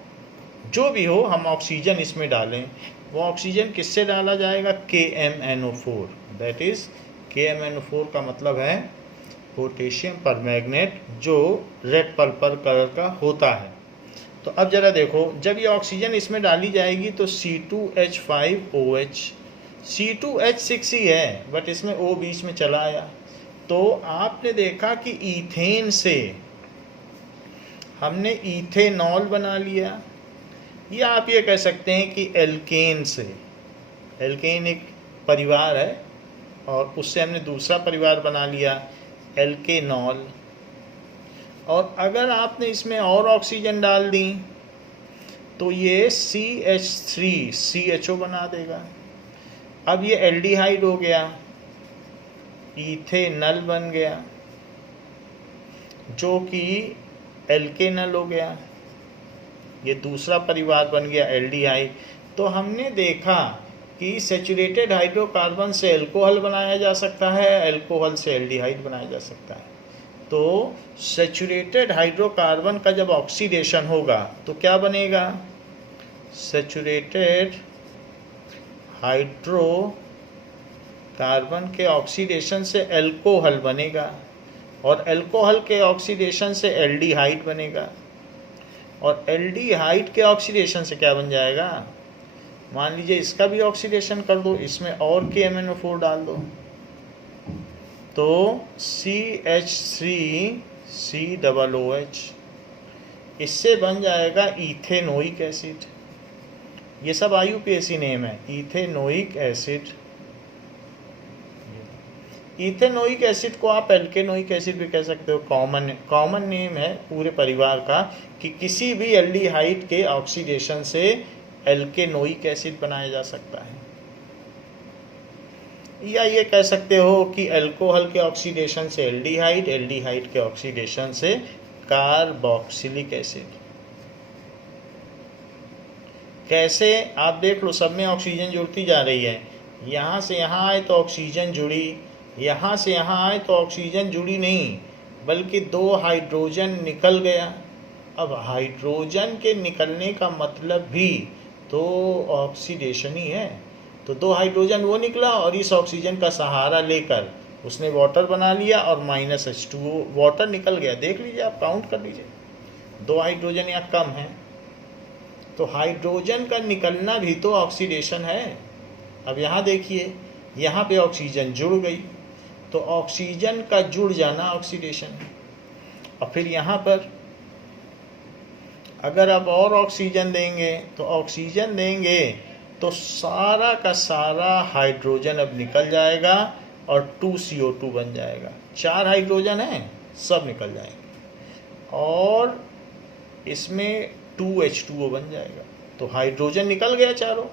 जो भी हो, हम ऑक्सीजन इसमें डालें, वो ऑक्सीजन किससे डाला जाएगा? KMnO4। दैट इज KMnO4 का मतलब है पोटेशियम परमैंगनेट, जो रेड पर्पल कलर का होता है। तो अब जरा देखो, जब ये ऑक्सीजन इसमें डाली जाएगी तो C2H5OH, C2H6 ही है बट इसमें O बीच में चला आया। तो आपने देखा कि ईथेन से हमने इथेनॉल बना लिया, या आप ये कह सकते हैं कि एल्केन से, एल्केन एक परिवार है और उससे हमने दूसरा परिवार बना लिया एल्केनॉल। और अगर आपने इसमें और ऑक्सीजन डाल दी तो ये CH3 CHO बना देगा। अब ये एल्डिहाइड हो गया, इथेनल बन गया, जो कि एल्केनल हो गया, ये दूसरा परिवार बन गया एल्डिहाइड। तो हमने देखा कि सैचुरेटेड हाइड्रोकार्बन से एल्कोहल बनाया जा सकता है, एल्कोहल से एल्डिहाइड बनाया जा सकता है। तो सैचुरेटेड हाइड्रोकार्बन का जब ऑक्सीडेशन होगा तो क्या बनेगा? सैचुरेटेड हाइड्रोकार्बन के ऑक्सीडेशन से एल्कोहल बनेगा, और एल्कोहल के ऑक्सीडेशन से एल्डिहाइड बनेगा, और एल्डिहाइड के ऑक्सीडेशन से क्या बन जाएगा? मान लीजिए इसका भी ऑक्सीडेशन कर दो, इसमें और KMnO4 डाल दो, तो CH3COOH, इससे बन जाएगा इथेनोइक एसिड। ये सब IUPAC नेम है, इथेनोइक एसिड। इथेनोइक एसिड को आप एल्केनोइक एसिड भी कह सकते हो, कॉमन नेम है पूरे परिवार का, कि किसी भी एल्डिहाइड के ऑक्सीडेशन से एल्केनोइक एसिड बनाया जा सकता है। या ये कह सकते हो कि अल्कोहल के ऑक्सीडेशन से एल्डिहाइड, एल्डिहाइड के ऑक्सीडेशन से कार्बोक्सिलिक एसिड। कैसे? आप देख लो, सब में ऑक्सीजन जुड़ती जा रही है। यहाँ से यहाँ आए तो ऑक्सीजन जुड़ी, यहाँ से यहाँ आए तो ऑक्सीजन जुड़ी नहीं, बल्कि 2 हाइड्रोजन निकल गया। अब हाइड्रोजन के निकलने का मतलब भी तो ऑक्सीडेशन ही है। तो 2 हाइड्रोजन वो निकला और इस ऑक्सीजन का सहारा लेकर उसने वाटर बना लिया और -H2O वाटर निकल गया। देख लीजिए, आप काउंट कर लीजिए, 2 हाइड्रोजन यहाँ कम है। तो हाइड्रोजन का निकलना भी तो ऑक्सीडेशन है। अब यहाँ देखिए, यहाँ पे ऑक्सीजन जुड़ गई, तो ऑक्सीजन का जुड़ जाना ऑक्सीडेशन। और फिर यहाँ पर अगर आप और ऑक्सीजन देंगे तो ऑक्सीजन देंगे तो सारा का सारा हाइड्रोजन अब निकल जाएगा और 2CO2 बन जाएगा। 4 हाइड्रोजन हैं, सब निकल जाएंगे और इसमें 2H2O बन जाएगा। तो हाइड्रोजन निकल गया चारों,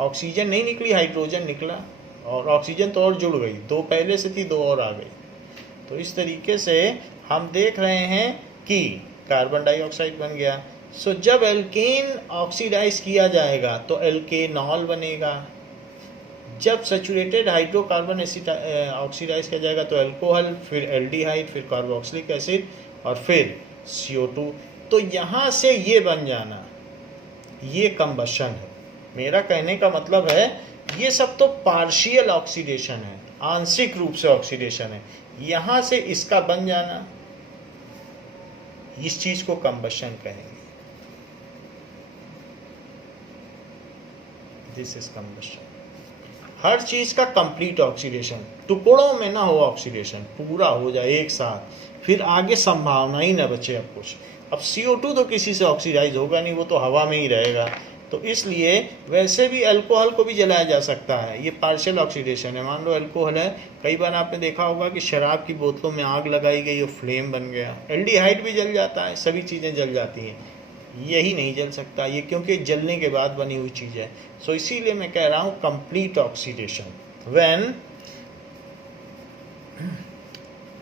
ऑक्सीजन नहीं निकली, हाइड्रोजन निकला, और ऑक्सीजन तो और जुड़ गई, 2 पहले से थी, 2 और आ गई। तो इस तरीके से हम देख रहे हैं कि कार्बन डाइऑक्साइड बन गया। सो जब एल्केन ऑक्सीडाइज किया जाएगा तो एल्केनॉल बनेगा, जब सैचुरेटेड हाइड्रोकार्बन एसिड ऑक्सीडाइज किया जाएगा तो अल्कोहल, फिर एल्डिहाइड, फिर कार्बोक्सिलिक एसिड और फिर CO2। तो यहाँ से ये बन जाना, ये कंबशन है। मेरा कहने का मतलब है ये सब तो पार्शियल ऑक्सीडेशन है, आंशिक रूप से ऑक्सीडेशन है। यहाँ से इसका बन जाना, इस चीज को कंबशन कहेंगे। This is combustion. हर चीज का कंप्लीट ऑक्सीडेशन, टुकड़ों में ना हो ऑक्सीडेशन, पूरा हो जाए एक साथ, फिर आगे संभावना ही ना बचे अब कुछ। अब CO2 तो किसी से ऑक्सीडाइज होगा नहीं, वो तो हवा में ही रहेगा। तो इसलिए वैसे भी अल्कोहल को भी जलाया जा सकता है, ये पार्शियल ऑक्सीडेशन है। मान लो अल्कोहल है, कई बार आपने देखा होगा कि शराब की बोतलों में आग लगाई गई और फ्लेम बन गया। एल्डिहाइड भी जल जाता है, सभी चीज़ें जल जाती हैं, यही नहीं जल सकता ये, क्योंकि जलने के बाद बनी हुई चीज़ है। सो इसीलिए मैं कह रहा हूँ complete oxidation. When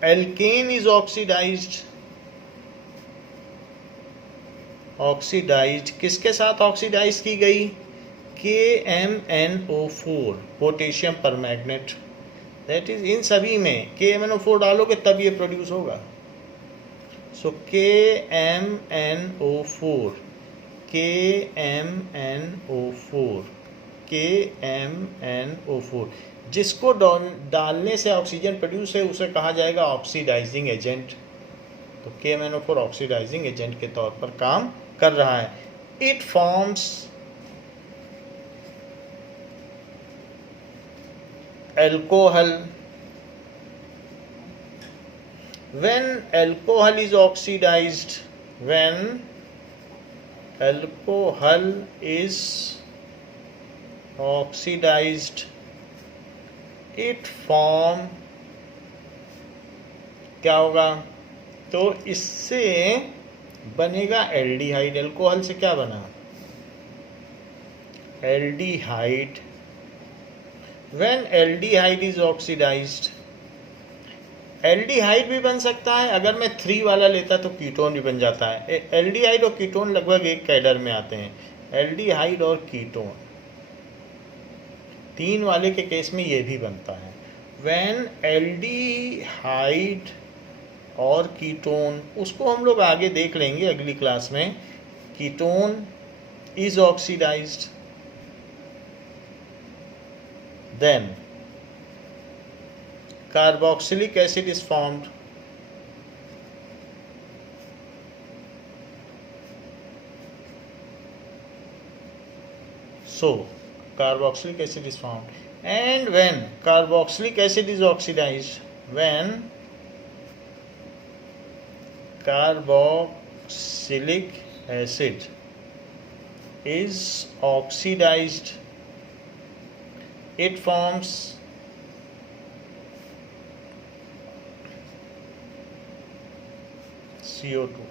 alkane is oxidized, किसके साथ ऑक्सीडाइज की गई? KMnO4, potassium permanganate. That is इन सभी में KMnO4 डालोगे तब ये प्रोड्यूस होगा। सो KMnO4 जिसको डालने से ऑक्सीजन प्रोड्यूस है उसे कहा जाएगा ऑक्सीडाइजिंग एजेंट। तो KMnO4 ऑक्सीडाइजिंग एजेंट के तौर पर काम कर रहा है। It forms alcohol. when alcohol is oxidized it form, क्या होगा? तो इससे बनेगा एल्डिहाइड। अल्कोहल से क्या बना? Aldehyde. when aldehyde is oxidized, aldehyde भी बन सकता है। अगर मैं 3 वाला लेता तो कीटोन भी बन जाता है। एल्डिहाइड और कीटोन लगभग एक कैडर में आते हैं, एल्डिहाइड और कीटोन। 3 वाले के केस में ये भी बनता है। व्हेन एल्डिहाइड और कीटोन, उसको हम लोग आगे देख लेंगे अगली क्लास में। Ketone is oxidized, then carboxylic acid is formed. So carboxylic acid is formed, and when carboxylic acid is oxidized, when carboxylic acid is oxidized, it forms CO2,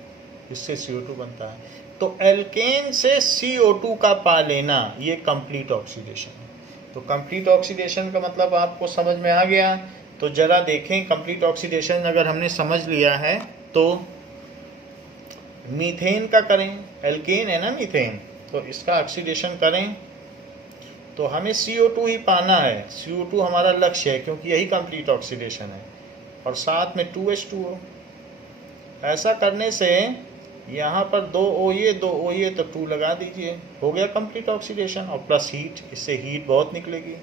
इससे CO2 बनता है। तो एल्केन से CO2 का पा लेना, ये कंप्लीट ऑक्सीडेशन है। तो कंप्लीट ऑक्सीडेशन का मतलब आपको समझ में आ गया। तो जरा देखें, कंप्लीट ऑक्सीडेशन अगर हमने समझ लिया है तो मीथेन का करें। एल्केन है ना मीथेन, तो इसका ऑक्सीडेशन करें तो हमें CO2 ही पाना है। CO2 हमारा लक्ष्य है, क्योंकि यही कंप्लीट ऑक्सीडेशन है। और साथ में 2H2O। ऐसा करने से यहाँ पर 2 OA तो 2 लगा दीजिए, हो गया कंप्लीट ऑक्सीडेशन। और प्लस हीट, इससे हीट बहुत निकलेगी।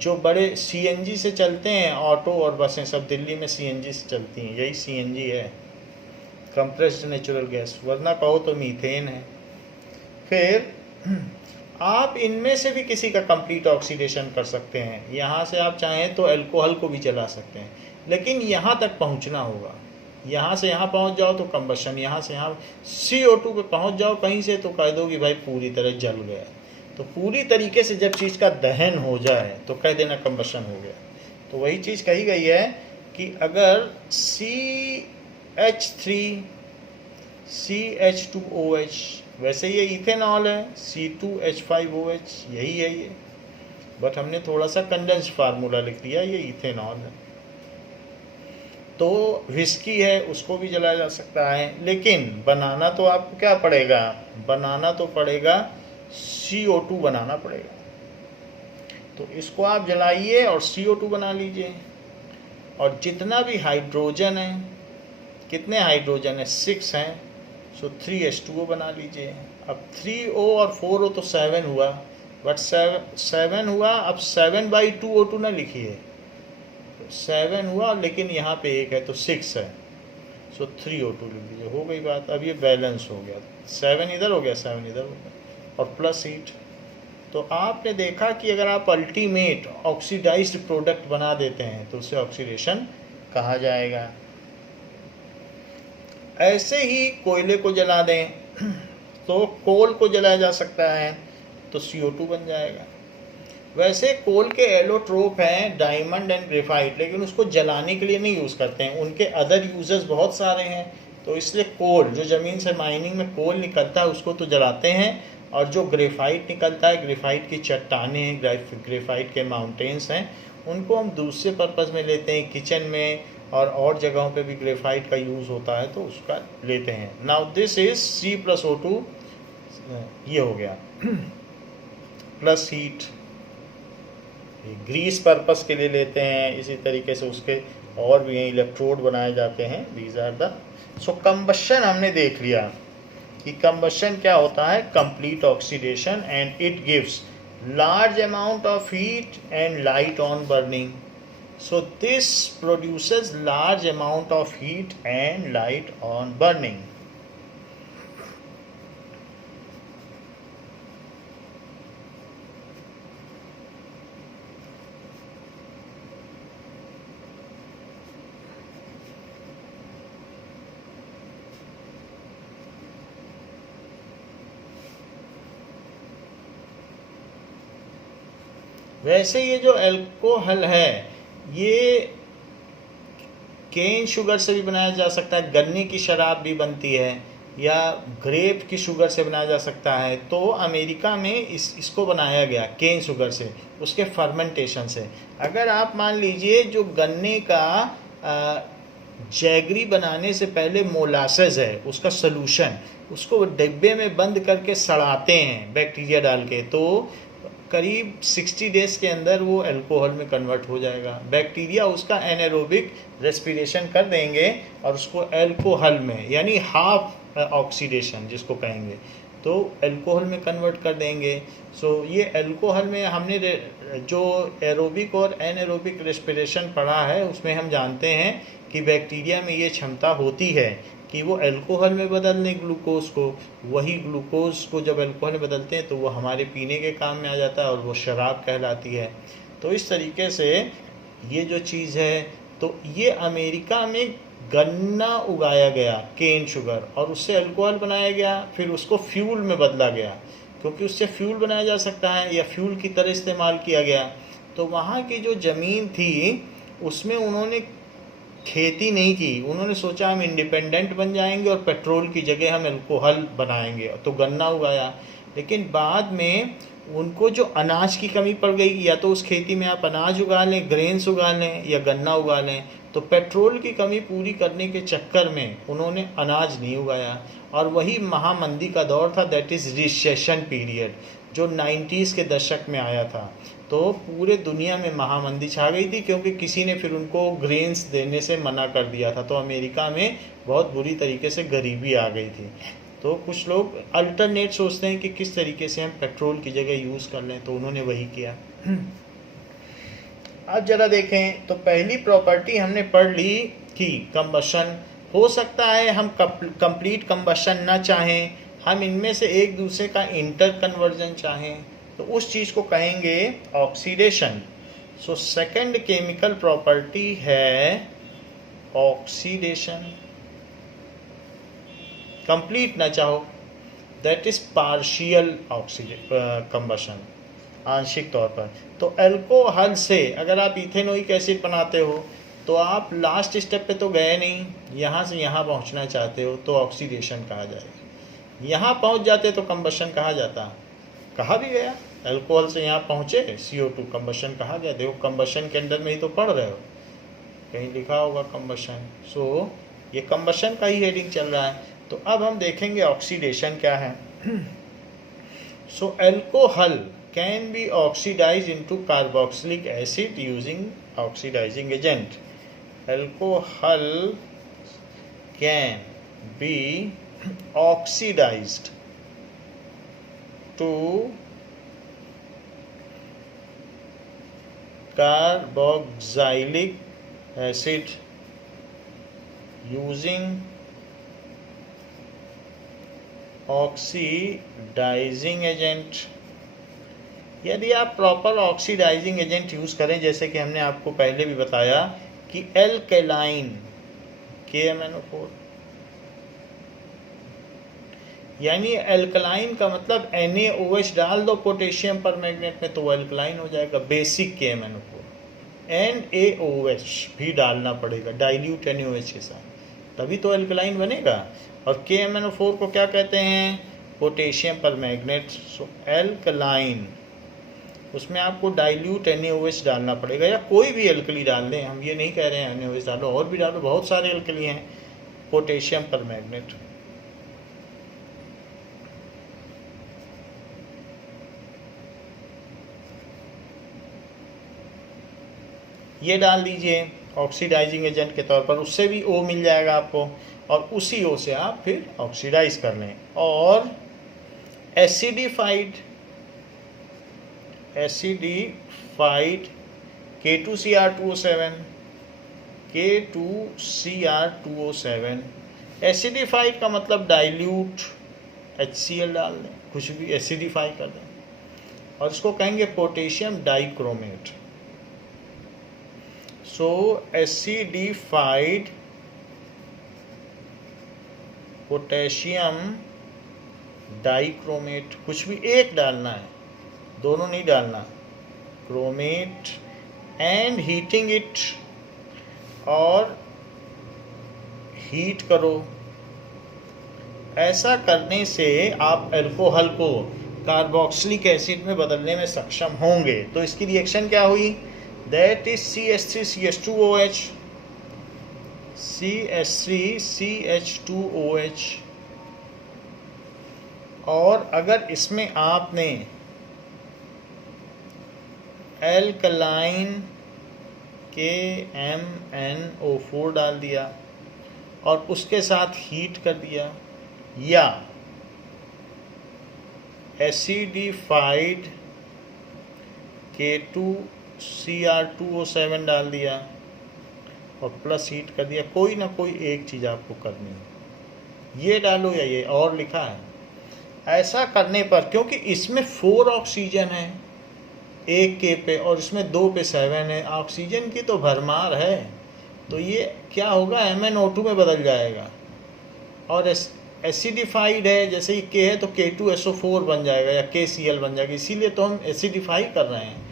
जो बड़े CNG से चलते हैं, ऑटो और बसें सब दिल्ली में CNG से चलती हैं, यही CNG है, कंप्रेस्ड नेचुरल गैस, वरना कहो तो मीथेन है। फिर आप इनमें से भी किसी का कंप्लीट ऑक्सीडेशन कर सकते हैं। यहाँ से आप चाहें तो अल्कोहल को भी जला सकते हैं, लेकिन यहाँ तक पहुँचना होगा। यहाँ से यहाँ पहुँच जाओ तो कंबशन, यहाँ से यहाँ CO2 पे पहुँच जाओ कहीं से तो कह दो कि भाई पूरी तरह जल गया। तो पूरी तरीके से जब चीज़ का दहन हो जाए तो कह देना कंबशन हो गया। तो वही चीज़ कही गई है कि अगर CH2OH, वैसे ये इथेनॉल है, C2H5OH, यही है ये, बट हमने थोड़ा सा कंडेंस्ड फार्मूला लिख दिया, ये इथेनॉल है। तो विस्की है, उसको भी जलाया जा सकता है, लेकिन बनाना तो आपको क्या पड़ेगा? बनाना तो पड़ेगा CO2 बनाना पड़ेगा। तो इसको आप जलाइए और CO2 बना लीजिए। और जितना भी हाइड्रोजन है, कितने हाइड्रोजन है, 6 हैं, सो 3H2O बना लीजिए। अब 3O और 4O तो 7 हुआ, बट 7 हुआ, अब 7/2O2 ना लिखिए, 7 हुआ लेकिन यहाँ पे 1 है तो 6 है, सो 3O2 लिख लीजिए। हो गई बात। अब ये बैलेंस हो गया, 7 इधर हो गया, 7 इधर हो गया, और प्लस हीट। तो आपने देखा कि अगर आप अल्टीमेट ऑक्सीडाइज्ड प्रोडक्ट बना देते हैं तो उसे ऑक्सीडेशन कहा जाएगा। ऐसे ही कोयले को जला दें तो कोल को जलाया जा सकता है तो CO2 बन जाएगा। वैसे कोल के एलोट्रोप हैं डायमंड एंड ग्रेफाइट, लेकिन उसको जलाने के लिए नहीं यूज़ करते हैं, उनके अदर यूजेस बहुत सारे हैं। तो इसलिए कोल, जो ज़मीन से माइनिंग में कोल निकलता है उसको तो जलाते हैं, और जो ग्रेफाइट निकलता है, ग्रेफाइट की चट्टानें हैं, ग्रेफाइट के माउंटेन्स हैं, उनको हम दूसरे पर्पज़ में लेते हैं, किचन में और जगहों पे भी ग्रेफाइट का यूज़ होता है तो उसका लेते हैं। नाउ दिस इज C+O2, ये हो गया प्लस हीट, ग्रीस पर्पस के लिए लेते हैं। इसी तरीके से उसके और भी हैं, इलेक्ट्रोड बनाए जाते हैं। These are the so combustion हमने देख लिया कि कंबशन क्या होता है, complete oxidation, and it gives large amount of heat and light on burning. So this produces large amount of heat and light on burning. वैसे ये जो अल्कोहल है ये केन शुगर से भी बनाया जा सकता है, गन्ने की शराब भी बनती है, या ग्रेप की शुगर से बनाया जा सकता है। तो अमेरिका में इसको बनाया गया केन शुगर से, उसके फर्मेंटेशन से। अगर आप मान लीजिए जो गन्ने का जैगरी बनाने से पहले मोलासेस है, उसका सलूशन, उसको डिब्बे में बंद करके सड़ाते हैं बैक्टीरिया डाल के, तो करीब 60 डेज के अंदर वो अल्कोहल में कन्वर्ट हो जाएगा। बैक्टीरिया उसका एनारोबिक रेस्पिरेशन कर देंगे और उसको अल्कोहल में, यानी हाफ ऑक्सीडेशन जिसको कहेंगे, तो अल्कोहल में कन्वर्ट कर देंगे। सो ये अल्कोहल में हमने जो एरोबिक और एनारोबिक रेस्पिरेशन पढ़ा है उसमें हम जानते हैं कि बैक्टीरिया में ये क्षमता होती है कि वो अल्कोहल में बदल दें ग्लूकोज को। वही ग्लूकोज को जब अल्कोहल में बदलते हैं तो वो हमारे पीने के काम में आ जाता है और वो शराब कहलाती है। तो इस तरीके से ये जो चीज़ है, तो ये अमेरिका में गन्ना उगाया गया केन शुगर, और उससे अल्कोहल बनाया गया, फिर उसको फ्यूल में बदला गया क्योंकि उससे फ्यूल बनाया जा सकता है या फ्यूल की तरह इस्तेमाल किया गया। तो वहाँ की जो ज़मीन थी उसमें उन्होंने खेती नहीं की, उन्होंने सोचा हम इंडिपेंडेंट बन जाएंगे और पेट्रोल की जगह हम अल्कोहल बनाएंगे, तो गन्ना उगाया। लेकिन बाद में उनको जो अनाज की कमी पड़ गई, या तो उस खेती में आप अनाज उगा लें, ग्रेन्स उगा लें, या गन्ना उगा लें, तो पेट्रोल की कमी पूरी करने के चक्कर में उन्होंने अनाज नहीं उगाया। और वही महामंदी का दौर था, दैट इज़ रिसेशन पीरियड, जो 90s के दशक में आया था। तो पूरे दुनिया में महामंदी छा गई थी क्योंकि किसी ने फिर उनको ग्रेन्स देने से मना कर दिया था। तो अमेरिका में बहुत बुरी तरीके से गरीबी आ गई थी। तो कुछ लोग अल्टरनेट सोचते हैं कि किस तरीके से हम पेट्रोल की जगह यूज़ कर लें, तो उन्होंने वही किया। अब ज़रा देखें, तो पहली प्रॉपर्टी हमने पढ़ ली कि कंबशन हो सकता है, हम कंप्लीट कंबशन ना चाहें, हम इनमें से एक दूसरे का इंटर कन्वर्जन चाहें, तो उस चीज़ को कहेंगे oxidation. So second chemical property है ऑक्सीडेशन। कंप्लीट ना चाहो, दैट इज पार्शियल कंबशन, आंशिक तौर पर। तो अल्कोहल से अगर आप इथेनोइक एसिड बनाते हो तो आप लास्ट स्टेप पे तो गए नहीं, यहाँ से यहाँ पहुँचना चाहते हो तो ऑक्सीडेशन कहा जाएगा। यहाँ पहुँच जाते तो कंबशन कहा जाता, कहा भी गया। अल्कोहल से यहाँ पहुँचे CO2, कंबशन कहा गया। देखो कंबशन के अंदर में ही तो पढ़ रहे हो, कहीं लिखा होगा कंबशन। सो ये कंबशन का ही हेडिंग चल रहा है। तो अब हम देखेंगे ऑक्सीडेशन क्या है। सो alcohol can be oxidized into carboxylic acid using oxidizing agent. Alcohol can be oxidized to carboxylic acid using oxidizing agent. यदि आप प्रॉपर ऑक्सीडाइजिंग एजेंट यूज़ करें, जैसे कि हमने आपको पहले भी बताया कि एल्केलाइन KMnO4, यानी एल्कलाइन का मतलब NaOH डाल दो पोटेशियम पर मैग्नेट में तो वो एल्कलाइन हो जाएगा, बेसिक KMnO4। NaOH भी डालना पड़ेगा डाइल्यूट NaOH के साथ, तभी तो एल्कलाइन बनेगा। और KMnO4 को क्या कहते हैं? पोटेशियम पर मैग्नेट। सो एल्कलाइन, उसमें आपको डाइल्यूट NaOH डालना पड़ेगा, या कोई भी एल्कली डाल दें, हम ये नहीं कह रहे हैं NaOH डालो, और भी डालो, बहुत सारे एल्कली हैं पोटेशियम पर मैग्नेट। ये डाल दीजिए ऑक्सीडाइजिंग एजेंट के तौर पर, उससे भी O मिल जाएगा आपको, और उसी O से आप फिर ऑक्सीडाइज कर लें। और एसिडिफाइड K2Cr2O7 एसिडिफाइड का मतलब डाइल्यूट HCl डाल दें, कुछ भी एसिडिफाई कर दें, और इसको कहेंगे पोटेशियम डाइक्रोमेट। सो एसिडिफाइड पोटेशियम डाइक्रोमेट, कुछ भी एक डालना है, दोनों नहीं डालना, क्रोमेट, एंड हीटिंग इट, और हीट करो। ऐसा करने से आप अल्कोहल को कार्बोक्सिलिक एसिड में बदलने में सक्षम होंगे। तो इसकी रिएक्शन क्या हुई? That is CH3CH2OH, CH3CH2OH। और अगर इसमें आपने एल्कलाइन KMnO4 डाल दिया और उसके साथ हीट कर दिया, या एसिडिफाइड K2Cr2O7 डाल दिया और प्लस हीट कर दिया, कोई ना कोई एक चीज़ आपको करनी है, ये डालो या ये, और लिखा है। ऐसा करने पर, क्योंकि इसमें 4 ऑक्सीजन है एक K पे और इसमें 2 पे 7 है, ऑक्सीजन की तो भरमार है, तो ये क्या होगा? MnO2 में बदल जाएगा। और एसिडिफाइड है, जैसे ही K है तो K2SO4 बन जाएगा या KCl बन जाएगा, इसीलिए तो हम एसिडिफाई कर रहे हैं।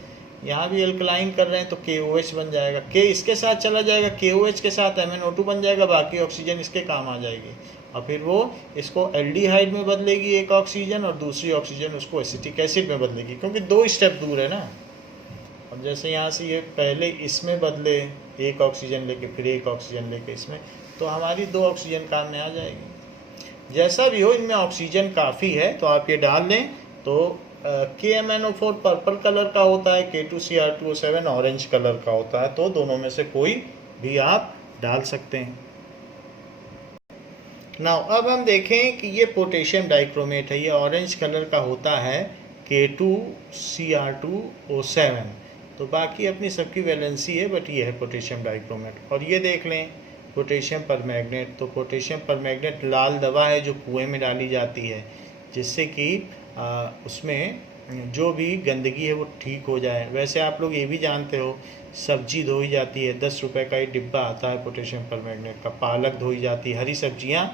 यहाँ भी एल्कलाइन कर रहे हैं तो KOH बन जाएगा, K इसके साथ चला जाएगा, KOH के साथ MnO2 बन जाएगा, बाकी ऑक्सीजन इसके काम आ जाएगी, और फिर वो इसको एल्डिहाइड में बदलेगी एक ऑक्सीजन, और दूसरी ऑक्सीजन उसको एसिटिक एसिड में बदलेगी, क्योंकि 2 स्टेप दूर है ना। अब जैसे यहाँ से ये पहले इसमें बदले एक ऑक्सीजन लेके, फिर एक ऑक्सीजन लेके इसमें, तो हमारी 2 ऑक्सीजन काम में आ जाएगी। जैसा भी हो, इनमें ऑक्सीजन काफ़ी है, तो आप ये डाल दें। तो KMnO4 पर्पल कलर का होता है, K2Cr2O7 ऑरेंज कलर का होता है, तो दोनों में से कोई भी आप डाल सकते हैं। नाउ अब हम देखें कि ये पोटेशियम डाइक्रोमेट है, ये ऑरेंज कलर का होता है K2Cr2O7, तो बाकी अपनी सबकी वैलेंसी है, बट ये है पोटेशियम डाइक्रोमेट। और ये देख लें पोटेशियम परमैंगनेट, तो पोटेशियम परमैंगनेट लाल दवा है जो कुएं में डाली जाती है, जिससे कि उसमें जो भी गंदगी है वो ठीक हो जाए। वैसे आप लोग ये भी जानते हो, सब्जी धोई जाती है, 10 रुपये का एक डिब्बा आता है पोटेशियम परमैंगनेट का, पालक धोई जाती है, हरी सब्जियां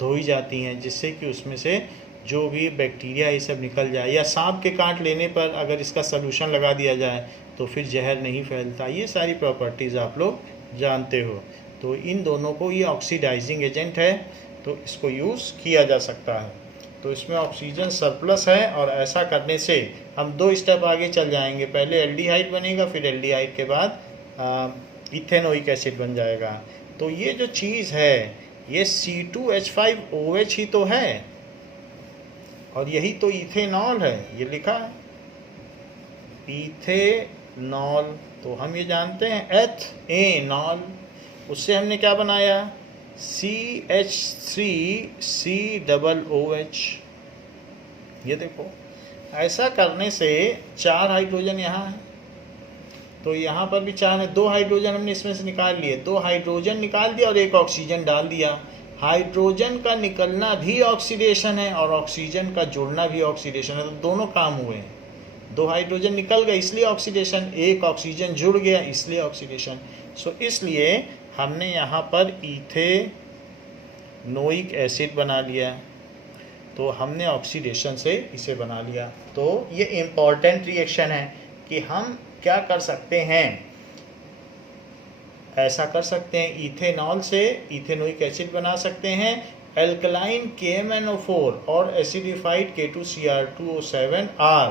धोई जाती हैं, जिससे कि उसमें से जो भी बैक्टीरिया ये सब निकल जाए। या सांप के काट लेने पर अगर इसका सलूशन लगा दिया जाए तो फिर जहर नहीं फैलता। ये सारी प्रॉपर्टीज़ आप लोग जानते हो। तो इन दोनों को, ये ऑक्सीडाइजिंग एजेंट है, तो इसको यूज़ किया जा सकता है। तो इसमें ऑक्सीजन सरप्लस है, और ऐसा करने से हम 2 स्टेप आगे चल जाएंगे। पहले एल्डिहाइड बनेगा, फिर एल्डिहाइड के बाद इथेनोइक एसिड बन जाएगा। तो ये जो चीज़ है, ये C2H5OH ही तो है, और यही तो इथेनॉल है, ये लिखा है। इथेनॉल, तो हम ये जानते हैं एथेनॉल, उससे हमने क्या बनाया CH3COOH। ये देखो, ऐसा करने से 4 हाइड्रोजन यहाँ है, तो यहाँ पर भी 4 है, 2 हाइड्रोजन हमने इसमें से निकाल लिए, 2 हाइड्रोजन निकाल दिया और 1 ऑक्सीजन डाल दिया। हाइड्रोजन का निकलना भी ऑक्सीडेशन है और ऑक्सीजन का जुड़ना भी ऑक्सीडेशन है, तो दोनों काम हुए हैं। 2 हाइड्रोजन निकल गए इसलिए ऑक्सीडेशन, 1 ऑक्सीजन जुड़ गया इसलिए ऑक्सीडेशन। सो इसलिए हमने यहाँ पर इथेनोइक एसिड बना लिया, तो हमने ऑक्सीडेशन से इसे बना लिया। तो ये इम्पॉर्टेंट रिएक्शन है कि हम क्या कर सकते हैं, ऐसा कर सकते हैं, इथेनॉल से इथेनोइक एसिड बना सकते हैं। एल्कलाइन KMnO4 और acidified K2Cr2O7 are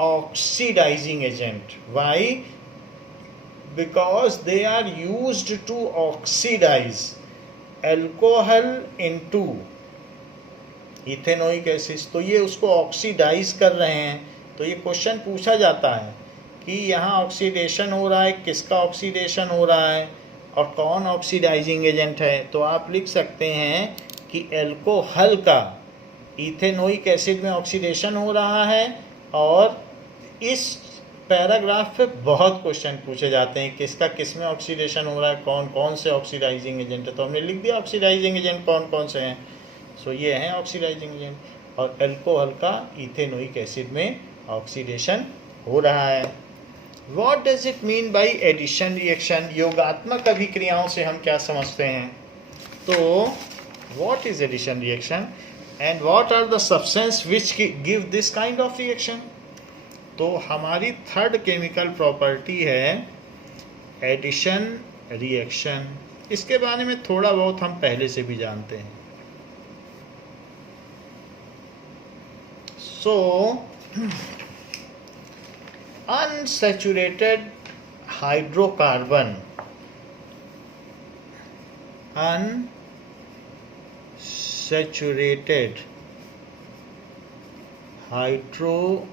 oxidizing agent. Why? Because they are used to oxidize alcohol into ethanoic acid. तो ये उसको ऑक्सीडाइज कर रहे हैं। तो ये क्वेश्चन पूछा जाता है कि यहाँ ऑक्सीडेशन हो रहा है, किसका ऑक्सीडेशन हो रहा है और कौन ऑक्सीडाइजिंग एजेंट है। तो आप लिख सकते हैं कि एल्कोहल का इथेनोइक एसिड में ऑक्सीडेशन हो रहा है। और इस पैराग्राफ पे बहुत क्वेश्चन पूछे जाते हैं, किसका किस में ऑक्सीडेशन हो रहा है, कौन कौन से ऑक्सीडाइजिंग एजेंट है। तो हमने लिख दिया ऑक्सीडाइजिंग एजेंट कौन कौन से हैं। सो ये हैं ऑक्सीडाइजिंग एजेंट, और एल्कोहल का इथेनोइक एसिड में ऑक्सीडेशन हो रहा है। What does it mean by addition reaction? योगात्मक अभिक्रियाओं से हम क्या समझते हैं? तो what is addition reaction and what are the substance which give this kind of reaction? तो हमारी थर्ड केमिकल प्रॉपर्टी है एडिशन रिएक्शन। इसके बारे में थोड़ा बहुत हम पहले से भी जानते हैं। So unsaturated hydrocarbon, unsaturated hydrocarbons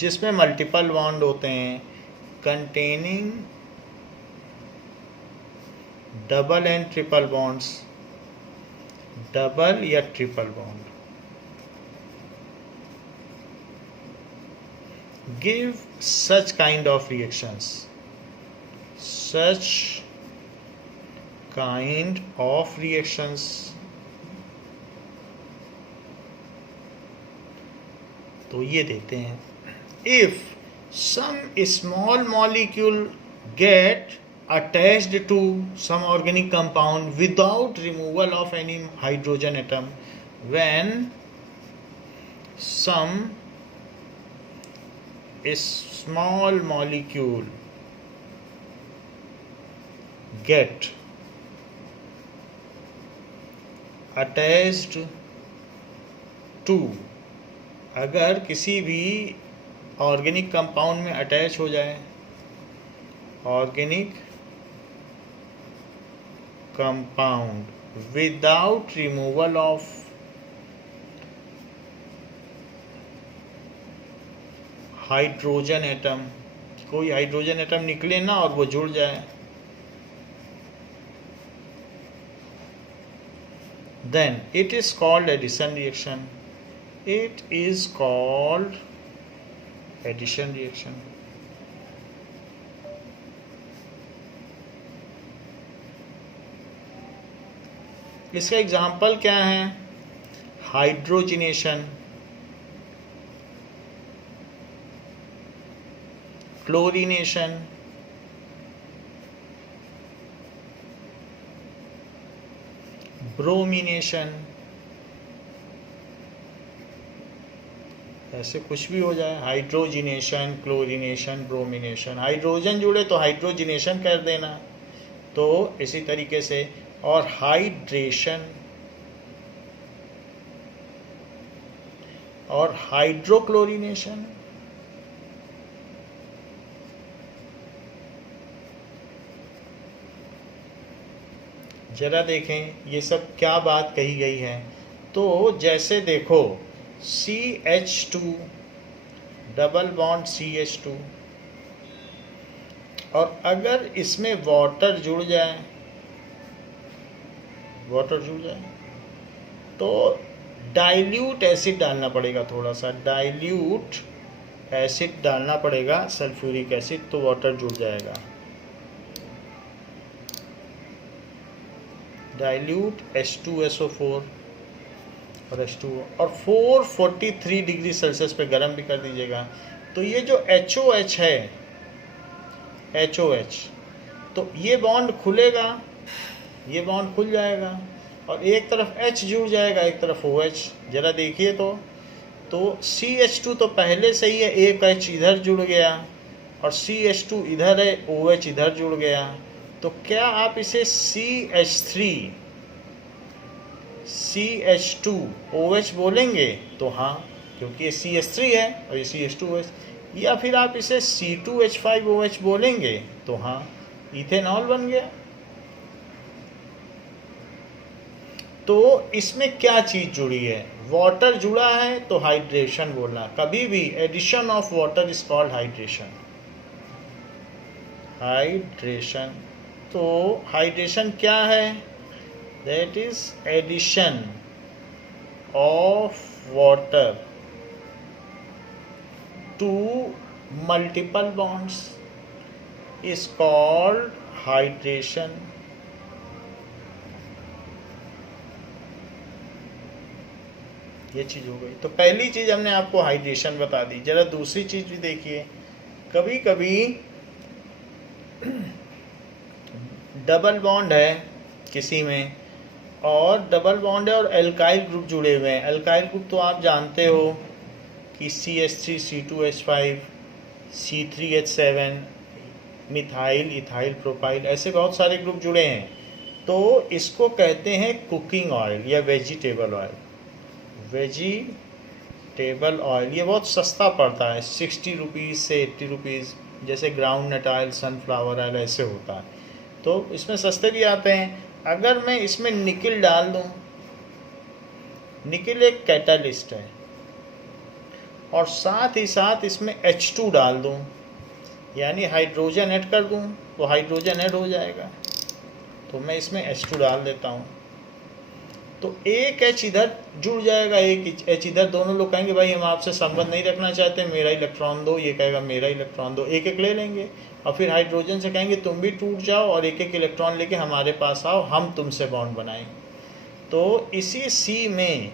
जिसमें मल्टीपल बॉन्ड होते हैं, containing double and triple bonds, double या triple bond, give such kind of reactions, such kind of reactions। तो ये देते हैं, if some small molecule get attached to some organic compound without removal of any hydrogen atom, when some a small molecule get attached to, अगर किसी भी organic compound में attach हो जाए, organic compound without removal of hydrogen atom, कोई hydrogen atom निकले ना और वो जुड़ जाए, then it is called addition reaction. It is called addition reaction. इसका एग्जाम्पल क्या है? हाइड्रोजिनेशन, क्लोरीनेशन, ब्रोमिनेशन, ऐसे कुछ भी हो जाए, हाइड्रोजिनेशन, क्लोरीनेशन, ब्रोमिनेशन। हाइड्रोजन जुड़े तो हाइड्रोजिनेशन कर देना, तो इसी तरीके से। और हाइड्रेशन और हाइड्रोक्लोरीनेशन, जरा देखें ये सब क्या बात कही गई है। तो जैसे देखो CH2 डबल बॉन्ड CH2। और अगर इसमें वाटर जुड़ जाए, तो डाइल्यूट एसिड डालना पड़ेगा, थोड़ा सा डाइल्यूट एसिड डालना पड़ेगा, सल्फ्यूरिक एसिड, तो वाटर जुड़ जाएगा। डाइल्यूट H2SO4 और H2O, और 443 डिग्री सेल्सियस पे गर्म भी कर दीजिएगा। तो ये जो HOH है, HOH, तो ये बॉन्ड खुलेगा, ये बॉन्ड खुल जाएगा और एक तरफ H जुड़ जाएगा, एक तरफ OH। जरा देखिए तो CH2 तो पहले से ही है, एक H इधर जुड़ गया और CH2 इधर है, OH इधर जुड़ गया। तो क्या आप इसे CH2OH बोलेंगे? तो हाँ, क्योंकि ये CH3 है और ये CH2OH। या फिर आप इसे C2H5OH बोलेंगे? तो हाँ, इथेनॉल बन गया। तो इसमें क्या चीज जुड़ी है? वाटर जुड़ा है तो हाइड्रेशन बोलना। कभी भी addition of water is called hydration. Hydration, तो हाइड्रेशन क्या है? That is addition of water to multiple bonds is called hydration. ये चीज हो गई। तो पहली चीज हमने आपको हाइड्रेशन बता दी। जरा दूसरी चीज भी देखिए। कभी कभी डबल बॉन्ड है किसी में, और डबल बॉन्ड है और एल्काइल ग्रुप जुड़े हुए हैं। एल्काइल ग्रुप तो आप जानते हो कि CH3 C2H5 C3H7 methyl, ethyl, propyl, ऐसे बहुत सारे ग्रुप जुड़े हैं। तो इसको कहते हैं कुकिंग ऑयल या वेजिटेबल ऑयल। वेजिटेबल ऑयल ये बहुत सस्ता पड़ता है, 60 रुपीज़ से 80 रुपीज़, जैसे groundnut oil, sunflower oil ऐसे होता है। तो इसमें सस्ते भी आते हैं। अगर मैं इसमें निकिल डाल दूं, निकिल एक कैटालिस्ट है, और साथ ही साथ इसमें H2 डाल दूं, यानी हाइड्रोजन ऐड कर दूं, तो हाइड्रोजन ऐड हो जाएगा। तो मैं इसमें H2 डाल देता हूं, तो एक H इधर जुड़ जाएगा, एक H इधर। दोनों लोग कहेंगे भाई हम आपसे संबंध नहीं रखना चाहते, मेरा इलेक्ट्रॉन दो। ये कहेगा मेरा इलेक्ट्रॉन दो। एक एक ले लेंगे और फिर हाइड्रोजन से कहेंगे तुम भी टूट जाओ और एक एक इलेक्ट्रॉन लेके हमारे पास आओ, हम तुमसे बॉन्ड बनाएंगे। तो इसी C में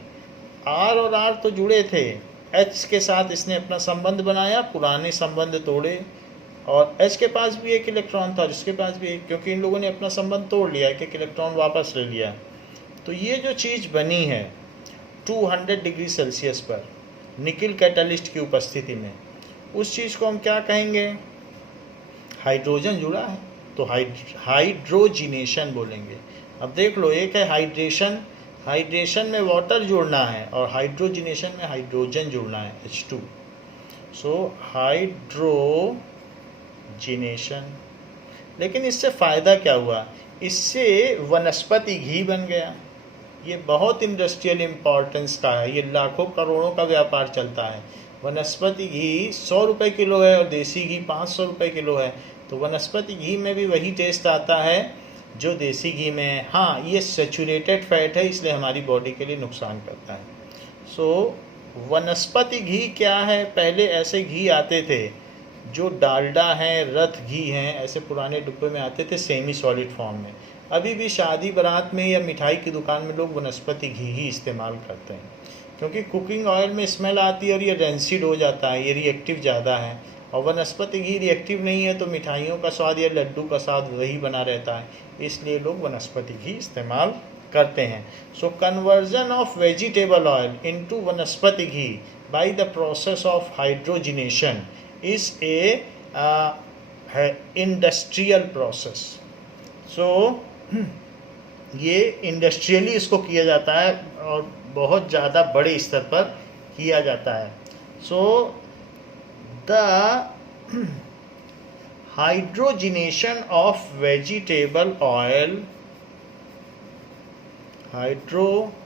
R और R तो जुड़े थे, H के साथ इसने अपना संबंध बनाया, पुराने संबंध तोड़े, और H के पास भी एक इलेक्ट्रॉन था, जिसके पास भी एक, क्योंकि इन लोगों ने अपना संबंध तोड़ लिया, एक एक इलेक्ट्रॉन वापस ले लिया। तो ये जो चीज़ बनी है 200 डिग्री सेल्सियस पर निकिल कैटालिस्ट की उपस्थिति में, उस चीज़ को हम क्या कहेंगे? हाइड्रोजन जुड़ा है तो हाइड्रोजिनेशन बोलेंगे। अब देख लो, एक है हाइड्रेशन, हाइड्रेशन में वाटर जुड़ना है, और हाइड्रोजिनेशन में हाइड्रोजन जुड़ना है, H2। सो हाइड्रोजिनेशन। लेकिन इससे फ़ायदा क्या हुआ? इससे वनस्पति घी बन गया। ये बहुत इंडस्ट्रियल इम्पोर्टेंस का है, ये लाखों करोड़ों का व्यापार चलता है। वनस्पति घी 100 रुपये किलो है और देसी घी 500 रुपये किलो है। तो वनस्पति घी में भी वही टेस्ट आता है जो देसी घी में है। हाँ, ये सैचुरेटेड फैट है, इसलिए हमारी बॉडी के लिए नुकसान करता है। सो वनस्पति घी क्या है? पहले ऐसे घी आते थे जो डालडा हैं, रथ घी हैं, ऐसे पुराने डिब्बे में आते थे सेमी सॉलिड फॉर्म में। अभी भी शादी बारात में या मिठाई की दुकान में लोग वनस्पति घी ही इस्तेमाल करते हैं, क्योंकि कुकिंग ऑयल में स्मेल आती है और ये रेंसिड हो जाता है, ये रिएक्टिव ज़्यादा है। और वनस्पति घी रिएक्टिव नहीं है, तो मिठाइयों का स्वाद या लड्डू का स्वाद वही बना रहता है, इसलिए लोग वनस्पति घी इस्तेमाल करते हैं। So conversion of vegetable oil into vanaspati ghee by the process of hydrogenation is a industrial process. So ये इंडस्ट्रियली इसको किया जाता है और बहुत ज़्यादा बड़े स्तर पर किया जाता है। So the hydrogenation of vegetable oil, hydrogenation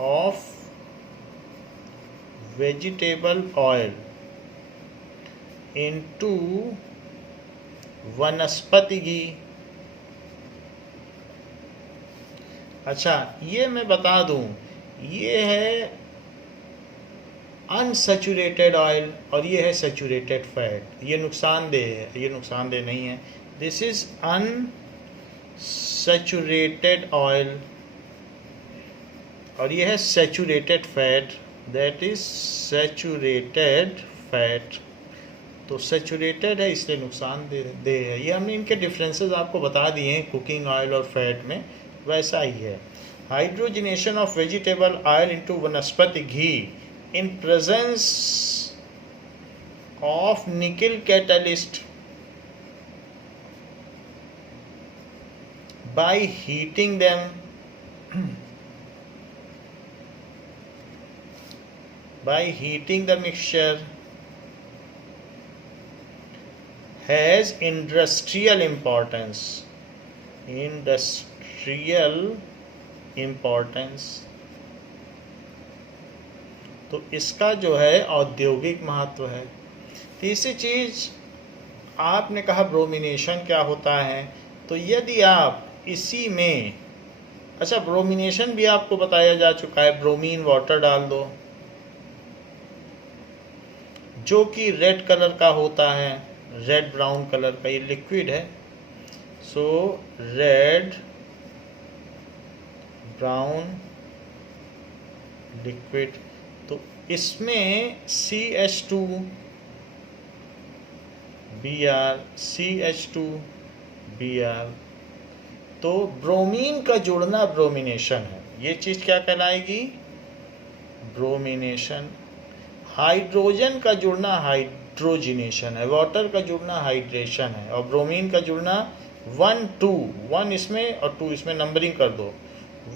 of vegetable oil into vanaspati घी। अच्छा, ये मैं बता दूं, ये है अनसैचुरेटेड ऑयल और ये है सैचुरेटेड फैट। ये नुकसानदेह है, ये नुकसानदेह नहीं है। दिस इज अनसैचुरेटेड ऑयल और ये है saturated fat, that is saturated fat. तो सैचुरेटेड है इसलिए नुकसानदेह है। ये हमने इनके डिफरेंसेस आपको बता दिए हैं कुकिंग ऑयल और फैट में, वैसा ही है। Hydrogenation of vegetable oil into vanaspati ghee in presence of nickel catalyst by heating them the mixture has industrial importance। तो इसका जो है औद्योगिक महत्व है। तीसरी चीज आपने कहा ब्रोमिनेशन क्या होता है, तो यदि आप इसी में, अच्छा ब्रोमिनेशन भी आपको बताया जा चुका है, ब्रोमीन वाटर डाल दो जो कि रेड कलर का होता है, रेड ब्राउन कलर का, ये लिक्विड है। सो रेड ब्राउन लिक्विड, तो इसमें CH2Br, तो ब्रोमीन का जुड़ना ब्रोमिनेशन है। ये चीज़ क्या कहलाएगी? ब्रोमिनेशन। हाइड्रोजन का जुड़ना हाइड्रोजिनेशन है, वाटर का जुड़ना हाइड्रेशन है, और ब्रोमीन का जुड़ना 1 2 1 इसमें और 2 इसमें, नंबरिंग कर दो,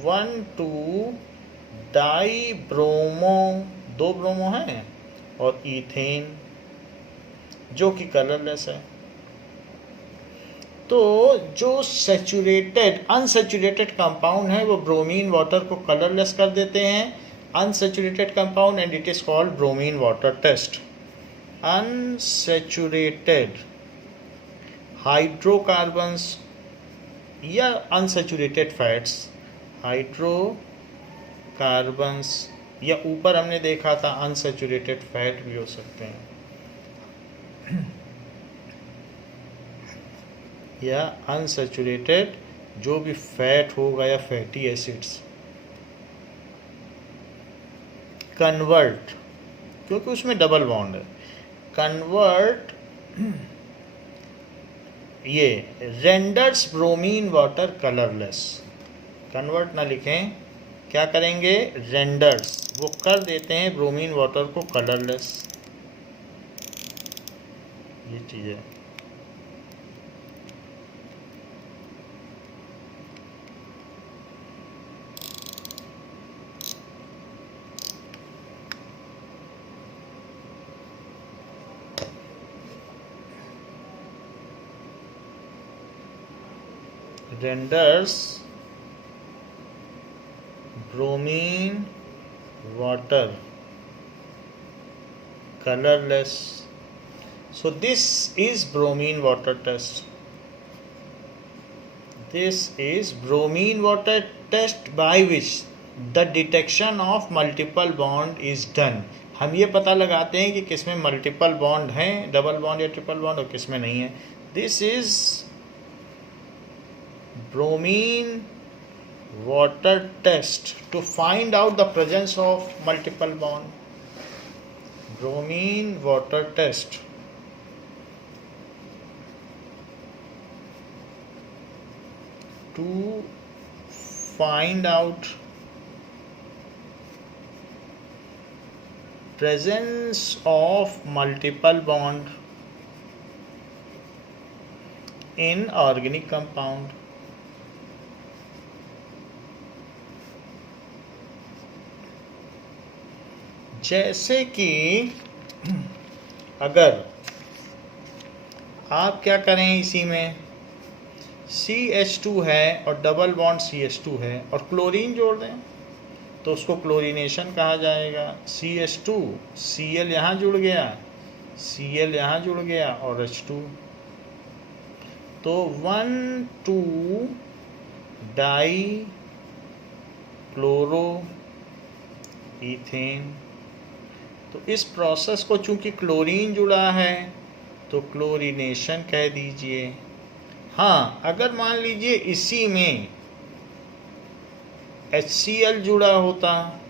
1 2 डाई ब्रोमो, 2 ब्रोमो हैं, और ईथेन जो कि कलरलेस है। तो जो अनसैचुरेटेड कंपाउंड है वो ब्रोमीन वाटर को कलरलेस कर देते हैं, unsaturated compound, and it is called bromine water test. Unsaturated hydrocarbons या अनसैचुरेटेड फैट्स, हाइड्रोकार्बन्स, या ऊपर हमने देखा था अनसैचुरेटेड फैट भी हो सकते हैं, या अनसैचुरेटेड जो भी फैट होगा या फैटी एसिड्स। कन्वर्ट, क्योंकि उसमें डबल बॉन्ड है, कन्वर्ट, ये renders bromine water colourless. Convert ना लिखें, क्या करेंगे? रेंडर्स, वो कर देते हैं ब्रोमीन वाटर को कलरलेस। ये चीज़ है। renders bromine water colorless. So this is bromine water test. This is bromine water test by which the detection of multiple bond is done. हम ये पता लगाते हैं कि किसमें मल्टीपल बॉन्ड हैं, डबल बॉन्ड या ट्रिपल बॉन्ड, और किसमें नहीं है। This is bromine water test to find out the presence of multiple bond. Bromine water test to find out presence of multiple bond in organic compound. जैसे कि अगर आप क्या करें, इसी में CH2 है और डबल बॉन्ड CH2 है और क्लोरीन जोड़ दें, तो तो उसको क्लोरीनेशन कहा जाएगा। CH2 Cl यहाँ जुड़ गया, Cl यहाँ जुड़ गया और H2, तो 1,2 डाई क्लोरो इथेन। तो इस प्रोसेस को चूंकि क्लोरीन जुड़ा है तो क्लोरीनेशन कह दीजिए। हाँ, अगर मान लीजिए इसी में HCl जुड़ा होता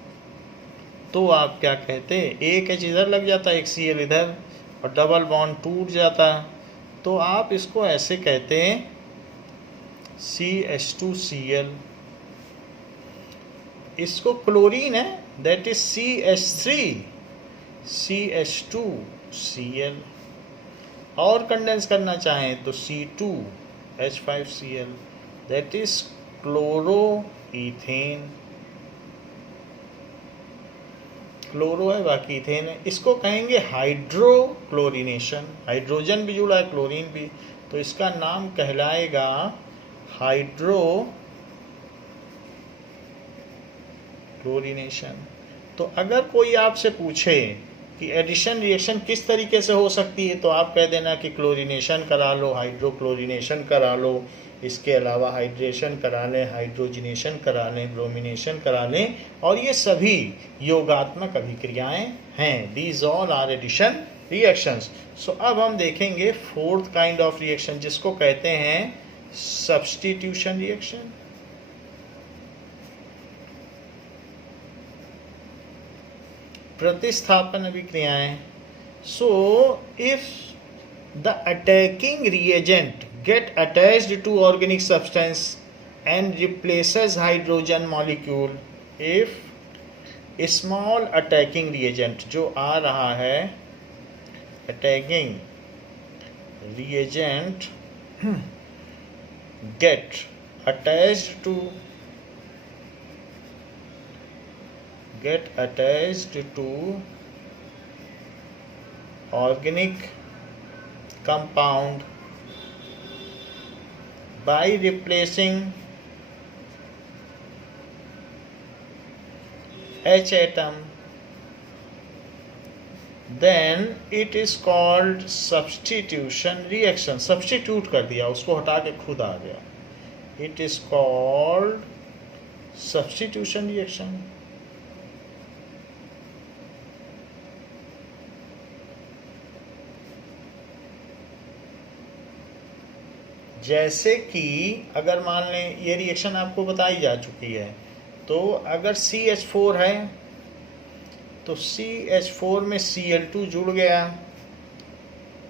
तो आप क्या कहते, एक H इधर लग जाता, एक Cl इधर, और डबल बॉन्ड टूट जाता, तो आप इसको ऐसे कहते हैं CH2Cl। इसको क्लोरीन है, दैट इज CH2Cl। और कंडेंस करना चाहें तो C2H5Cl, that is chloro ethane. Chloro है बाकी इथेन है, इसको कहेंगे हाइड्रोक्लोरिनेशन। हाइड्रोजन भी जुड़ा है, क्लोरीन भी, तो इसका नाम कहलाएगा हाइड्रोक्लोरिनेशन। तो अगर कोई आपसे पूछे कि एडिशन रिएक्शन किस तरीके से हो सकती है, तो आप कह देना कि क्लोरीनेशन करा लो, हाइड्रोक्लोरिनेशन करा लो, इसके अलावा हाइड्रेशन करा लें, हाइड्रोजिनेशन करा लें, ब्रोमिनेशन करा लें, और ये सभी योगात्मक अभिक्रियाएं हैं। These all are addition reactions. So अब हम देखेंगे फोर्थ काइंड ऑफ रिएक्शन, जिसको कहते हैं सब्स्टिट्यूशन रिएक्शन। प्रतिस्थापन अभिक्रियाएं। So if the attacking reagent get attached to organic substance and replaces hydrogen molecule, if small attacking reagent जो आ रहा है, attacking reagent get attached to organic compound by replacing H atom, then it is called substitution reaction। substitute कर दिया, उसको हटा के खुद आ गया, it is called substitution reaction। जैसे कि अगर मान लें ये रिएक्शन आपको बताई जा चुकी है, तो अगर CH4 है तो CH4 में Cl2 जुड़ गया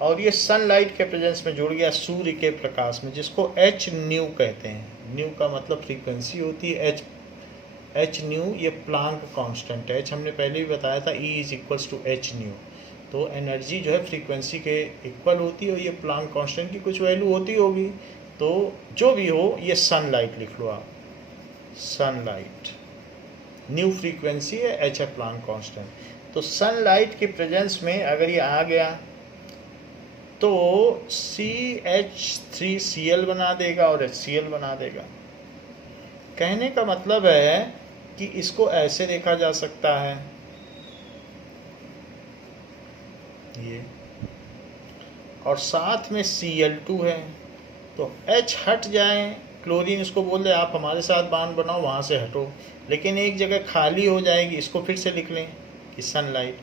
और ये सनलाइट के प्रेजेंस में जुड़ गया, सूर्य के प्रकाश में, जिसको H न्यू कहते हैं। न्यू का मतलब फ्रीक्वेंसी होती है, H न्यू ये प्लांक कांस्टेंट है। H हमने पहले भी बताया था, E is equals to H nu. तो एनर्जी जो है फ्रीक्वेंसी के इक्वल होती है और ये प्लांक कांस्टेंट की कुछ वैल्यू होती होगी। तो जो भी हो, ये सनलाइट लिख लो आप, सनलाइट न्यू फ्रीक्वेंसी है, H है प्लांक कांस्टेंट। तो सनलाइट के प्रेजेंस में अगर ये आ गया तो CH3Cl बना देगा और HCl बना देगा। कहने का मतलब है कि इसको ऐसे देखा जा सकता है, ये, और साथ में Cl2 है, तो H हट जाए, क्लोरीन इसको बोल दे आप हमारे साथ बांड बनाओ, वहाँ से हटो, लेकिन एक जगह खाली हो जाएगी, इसको फिर से लिख लें कि सनलाइट,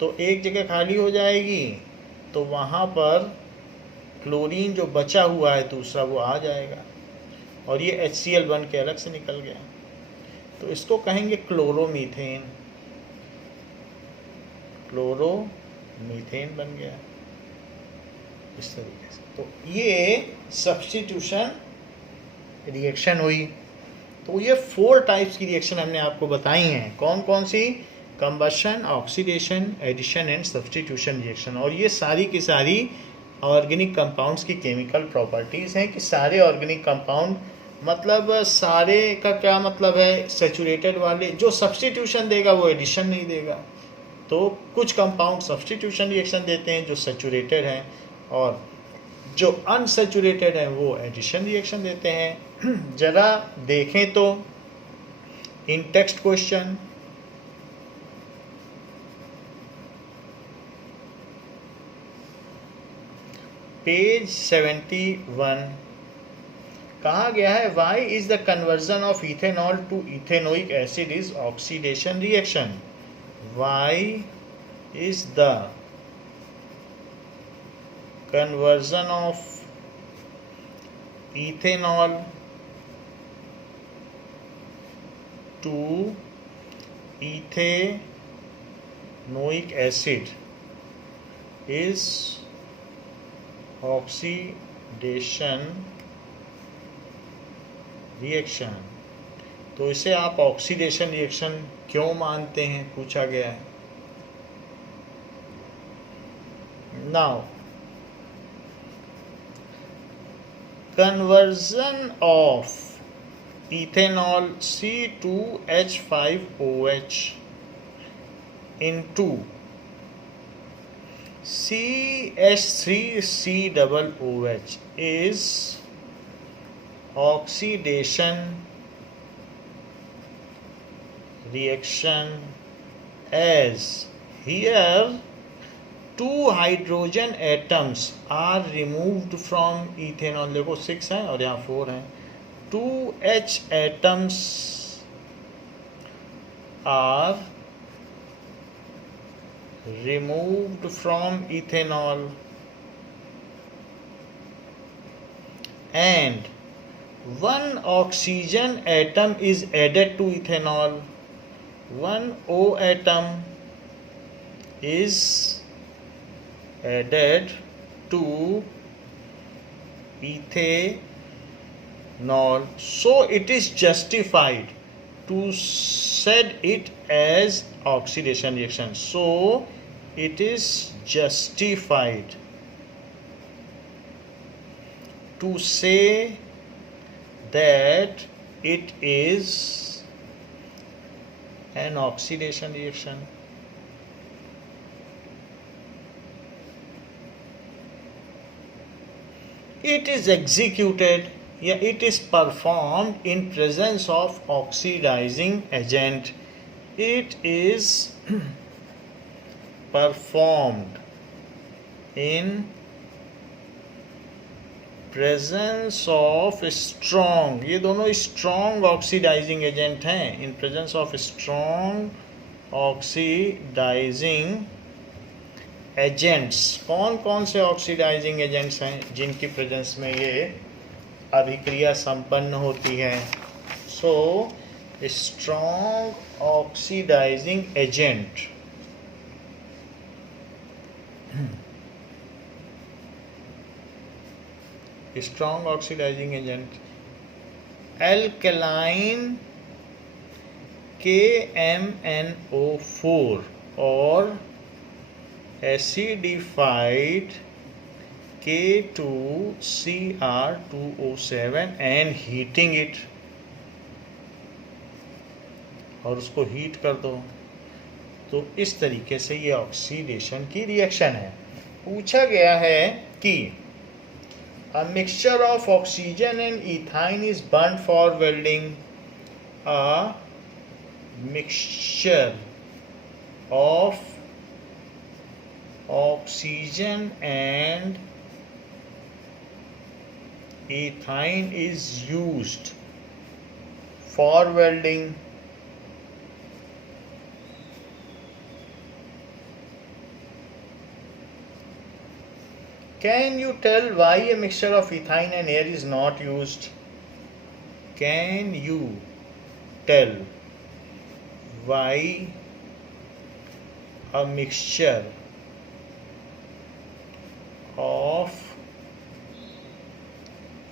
तो एक जगह खाली हो जाएगी तो वहाँ पर क्लोरीन जो बचा हुआ है दूसरा वो आ जाएगा और ये HCl बन के अलग से निकल गया, तो इसको कहेंगे क्लोरोमीथेन। क्लोरोमीथेन बन गया इस तरीके से। तो ये सब्स्टिट्यूशन रिएक्शन हुई। तो ये 4 टाइप्स की रिएक्शन हमने आपको बताई हैं। कौन कौन सी? Combustion, oxidation, addition and substitution reaction. और ये सारी की सारी ऑर्गेनिक कंपाउंड्स की केमिकल प्रॉपर्टीज़ हैं कि सारे ऑर्गेनिक कंपाउंड, मतलब सारे का क्या मतलब है, सैचुरेटेड वाले जो सब्स्टिट्यूशन देगा वो एडिशन नहीं देगा। तो कुछ कंपाउंड सब्स्टिट्यूशन रिएक्शन देते हैं जो सैचुरेटेड हैं, और जो अनसैचुरेटेड हैं वो एडिशन रिएक्शन देते हैं। ज़रा देखें तो इन टेक्स्ट क्वेश्चन पेज 71 कहा गया है why is the conversion of ethanol to ethanoic acid is oxidation reaction. Why is the conversion of ethanol to ethanoic acid is oxidation reaction. तो इसे आप ऑक्सीडेशन रिएक्शन क्यों मानते हैं, पूछा गया है. Now conversion of ethanol C2H5OH into CH3COOH is oxidation reaction, as here two hydrogen atoms are removed from ethanol. देखो 6 हैं और यहाँ 4 हैं. 2 H atoms are removed from ethanol and one oxygen atom is added to ethanol. One O atom is added to ethanol, so it is justified to said it as oxidation reaction. So it is justified to say that it is an oxidation reaction. It is executed या it is performed in presence of oxidizing agent. It is performed in presence of strong, ये दोनों strong oxidizing agent हैं. In presence of strong oxidizing agents. कौन कौन से oxidising agents हैं जिनकी presence में ये अभिक्रिया संपन्न होती है? So strong oxidizing agent strong oxidizing agent alkaline KMnO4 और acidified K2Cr2O7 and heating it, और उसको हीट कर दो. तो इस तरीके से ये ऑक्सीडेशन की रिएक्शन है. पूछा गया है कि a mixture of oxygen and ethyne is burned for welding. A mixture of oxygen and ethyne is used for welding. Can you tell why a mixture of ethyne and air is not used? Can you tell why a mixture of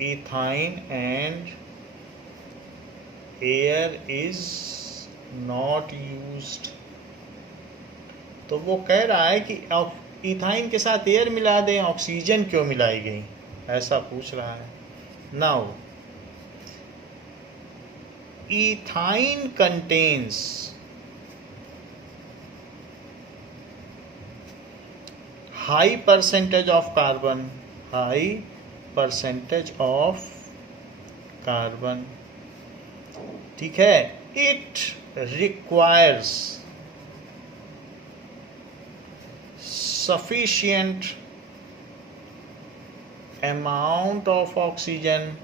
ethyne and air is not used? तो वो कह रहा है कि ethyne के साथ air मिला दें, ऑक्सीजन क्यों मिलाई गई, ऐसा पूछ रहा है. Now ethyne contains high percentage of carbon, high percentage of carbon. ठीक है. It requires sufficient amount of oxygen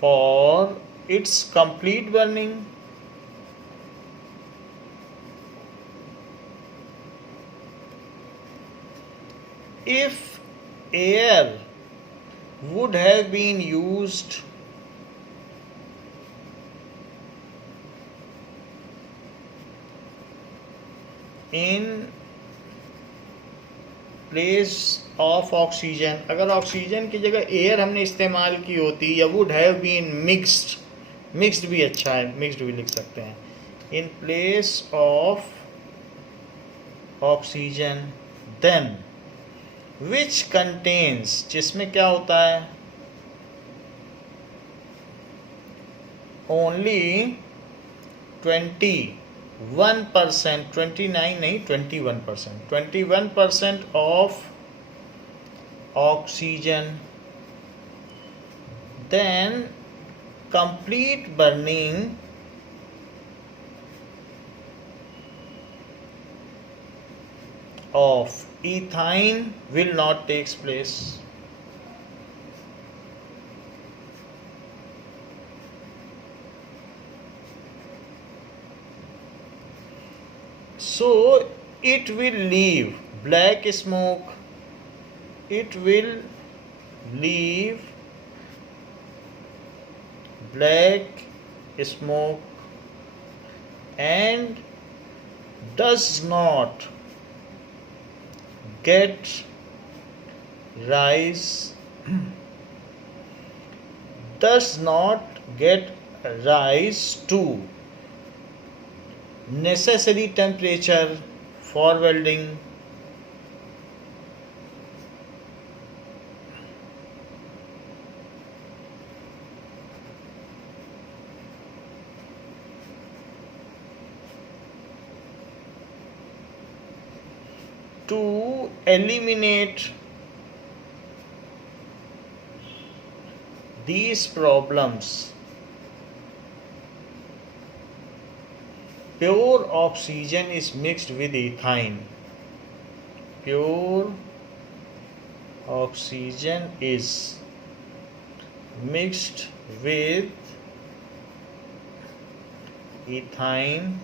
for its complete burning. If air would have been used in place of oxygen, अगर oxygen की जगह air हमने इस्तेमाल की होती, या would have been mixed, mixed भी अच्छा है, मिक्स्ड भी लिख सकते हैं, in place of oxygen, then which contains, जिसमें क्या होता है, ओनली 21%, 29 नहीं 21%, 21% of oxygen, then complete burning of ethane will not takes place. So it will leave black smoke, it will leave black smoke and does not get rise to necessary temperature for welding. To eliminate these problems, pure oxygen is mixed with ethane. Pure oxygen is mixed with ethane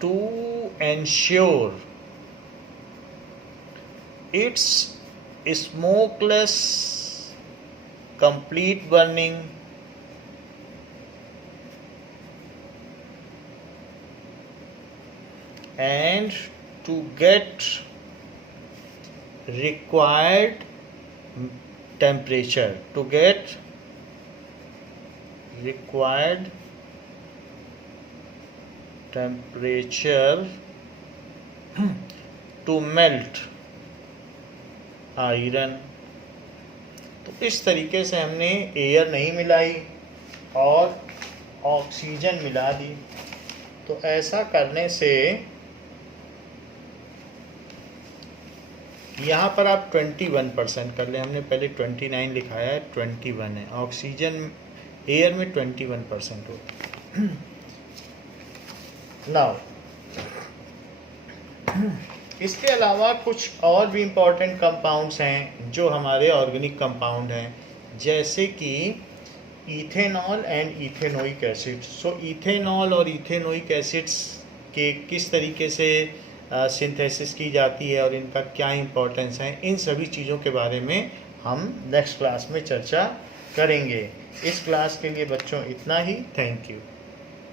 to ensure its smokeless complete burning and to get required temperature, to melt iron. तो इस तरीके से हमने air नहीं मिलाई और oxygen मिला दी। तो ऐसा करने से यहाँ पर आप 21% कर लें, हमने पहले 29 लिखाया है, 21 है, ऑक्सीजन एयर में 21% होता है। नाउ इसके अलावा कुछ और भी इम्पॉर्टेंट कंपाउंड्स हैं जो हमारे ऑर्गेनिक कंपाउंड हैं, जैसे कि ethanol and ethanoic acid. So ethanol और इथेनोइक एसिड्स के किस तरीके से सिंथेसिस की जाती है और इनका क्या इम्पोर्टेंस है, इन सभी चीज़ों के बारे में हम नेक्स्ट क्लास में चर्चा करेंगे। इस क्लास के लिए बच्चों इतना ही। Thank you.